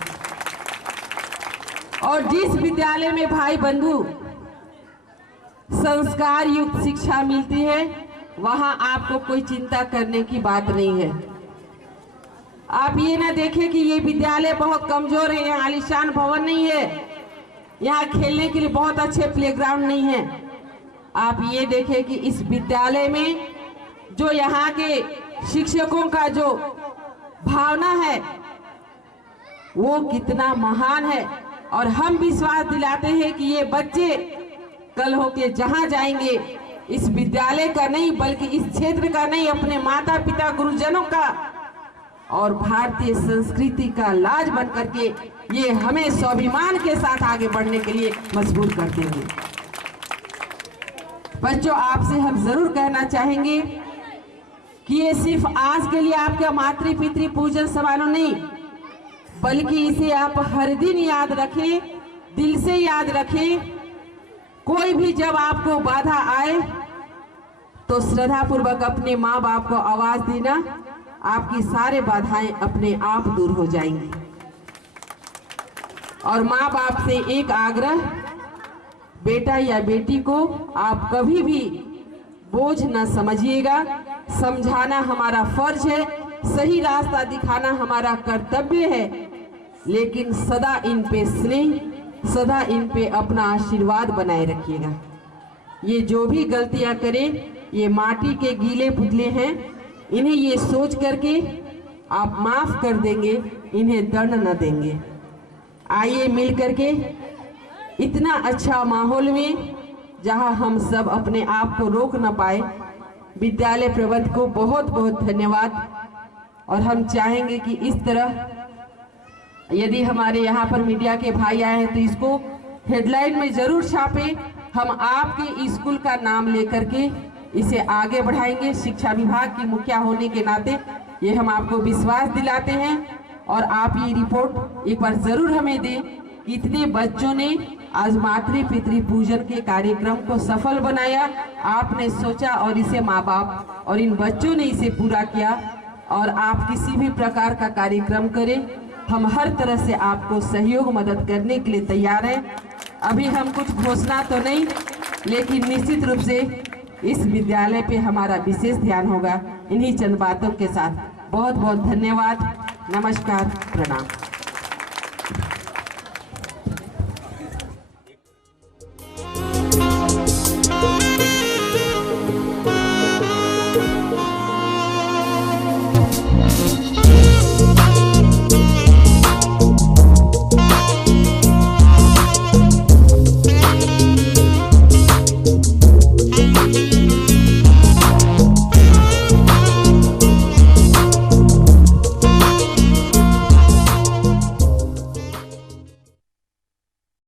और जिस विद्यालय में भाई बंधु संस्कार युक्त शिक्षा मिलती है, वहां आपको कोई चिंता करने की बात नहीं है। आप ये ना देखें कि ये विद्यालय बहुत कमजोर है, यहाँ आलीशान भवन नहीं है, यहाँ खेलने के लिए बहुत अच्छे प्लेग्राउंड नहीं है। आप ये देखें कि इस विद्यालय में जो यहाँ के शिक्षकों का जो भावना है वो कितना महान है। और हम विश्वास दिलाते हैं कि ये बच्चे कल होके जहाँ जाएंगे, इस विद्यालय का नहीं बल्कि इस क्षेत्र का नहीं, अपने माता पिता गुरुजनों का और भारतीय संस्कृति का लाज बन करके ये हमें स्वाभिमान के साथ आगे बढ़ने के लिए मजबूर कर देंगे। बच्चों, आपसे हम जरूर कहना चाहेंगे कि ये सिर्फ आज के लिए आपका मातृ पितृ पूजन समारोह नहीं, बल्कि इसे आप हर दिन याद रखें, दिल से याद रखें। कोई भी जब आपको बाधा आए तो श्रद्धा पूर्वक अपने माँ बाप को आवाज देना, आपकी सारे बाधाएं अपने आप दूर हो जाएंगी। और माँ बाप से एक आग्रह, बेटा या बेटी को आप कभी भी बोझ न समझिएगा। समझाना हमारा फर्ज है, सही रास्ता दिखाना हमारा कर्तव्य है, लेकिन सदा इन पे स्नेह, सदा इन पे अपना आशीर्वाद बनाए रखिएगा। ये जो भी गलतियां करें, ये माटी के गीले पुतले हैं, इन्हें ये सोच करके आप माफ कर देंगे, इन्हें दंड न देंगे। आइए मिल करके इतना अच्छा माहौल में, जहां हम सब अपने आप को रोक न पाए, विद्यालय प्रबंधन को बहुत बहुत धन्यवाद। और हम चाहेंगे कि इस तरह यदि हमारे यहाँ पर मीडिया के भाई आए हैं तो इसको हेडलाइन में जरूर छापें। हम आपके स्कूल का नाम लेकर के इसे आगे बढ़ाएंगे। शिक्षा विभाग की मुखिया होने के नाते ये हम आपको विश्वास दिलाते हैं। और आप ये रिपोर्ट एक बार जरूर हमें दें कि इतने बच्चों ने आज मातृ पितृ पूजन के कार्यक्रम को सफल बनाया। आपने सोचा और इसे माँ बाप और इन बच्चों ने इसे पूरा किया। और आप किसी भी प्रकार का कार्यक्रम करें, हम हर तरह से आपको सहयोग मदद करने के लिए तैयार हैं। अभी हम कुछ घोषणा तो नहीं, लेकिन निश्चित रूप से इस विद्यालय पे हमारा विशेष ध्यान होगा। इन्हीं चंद बातों के साथ बहुत बहुत धन्यवाद, नमस्कार, प्रणाम।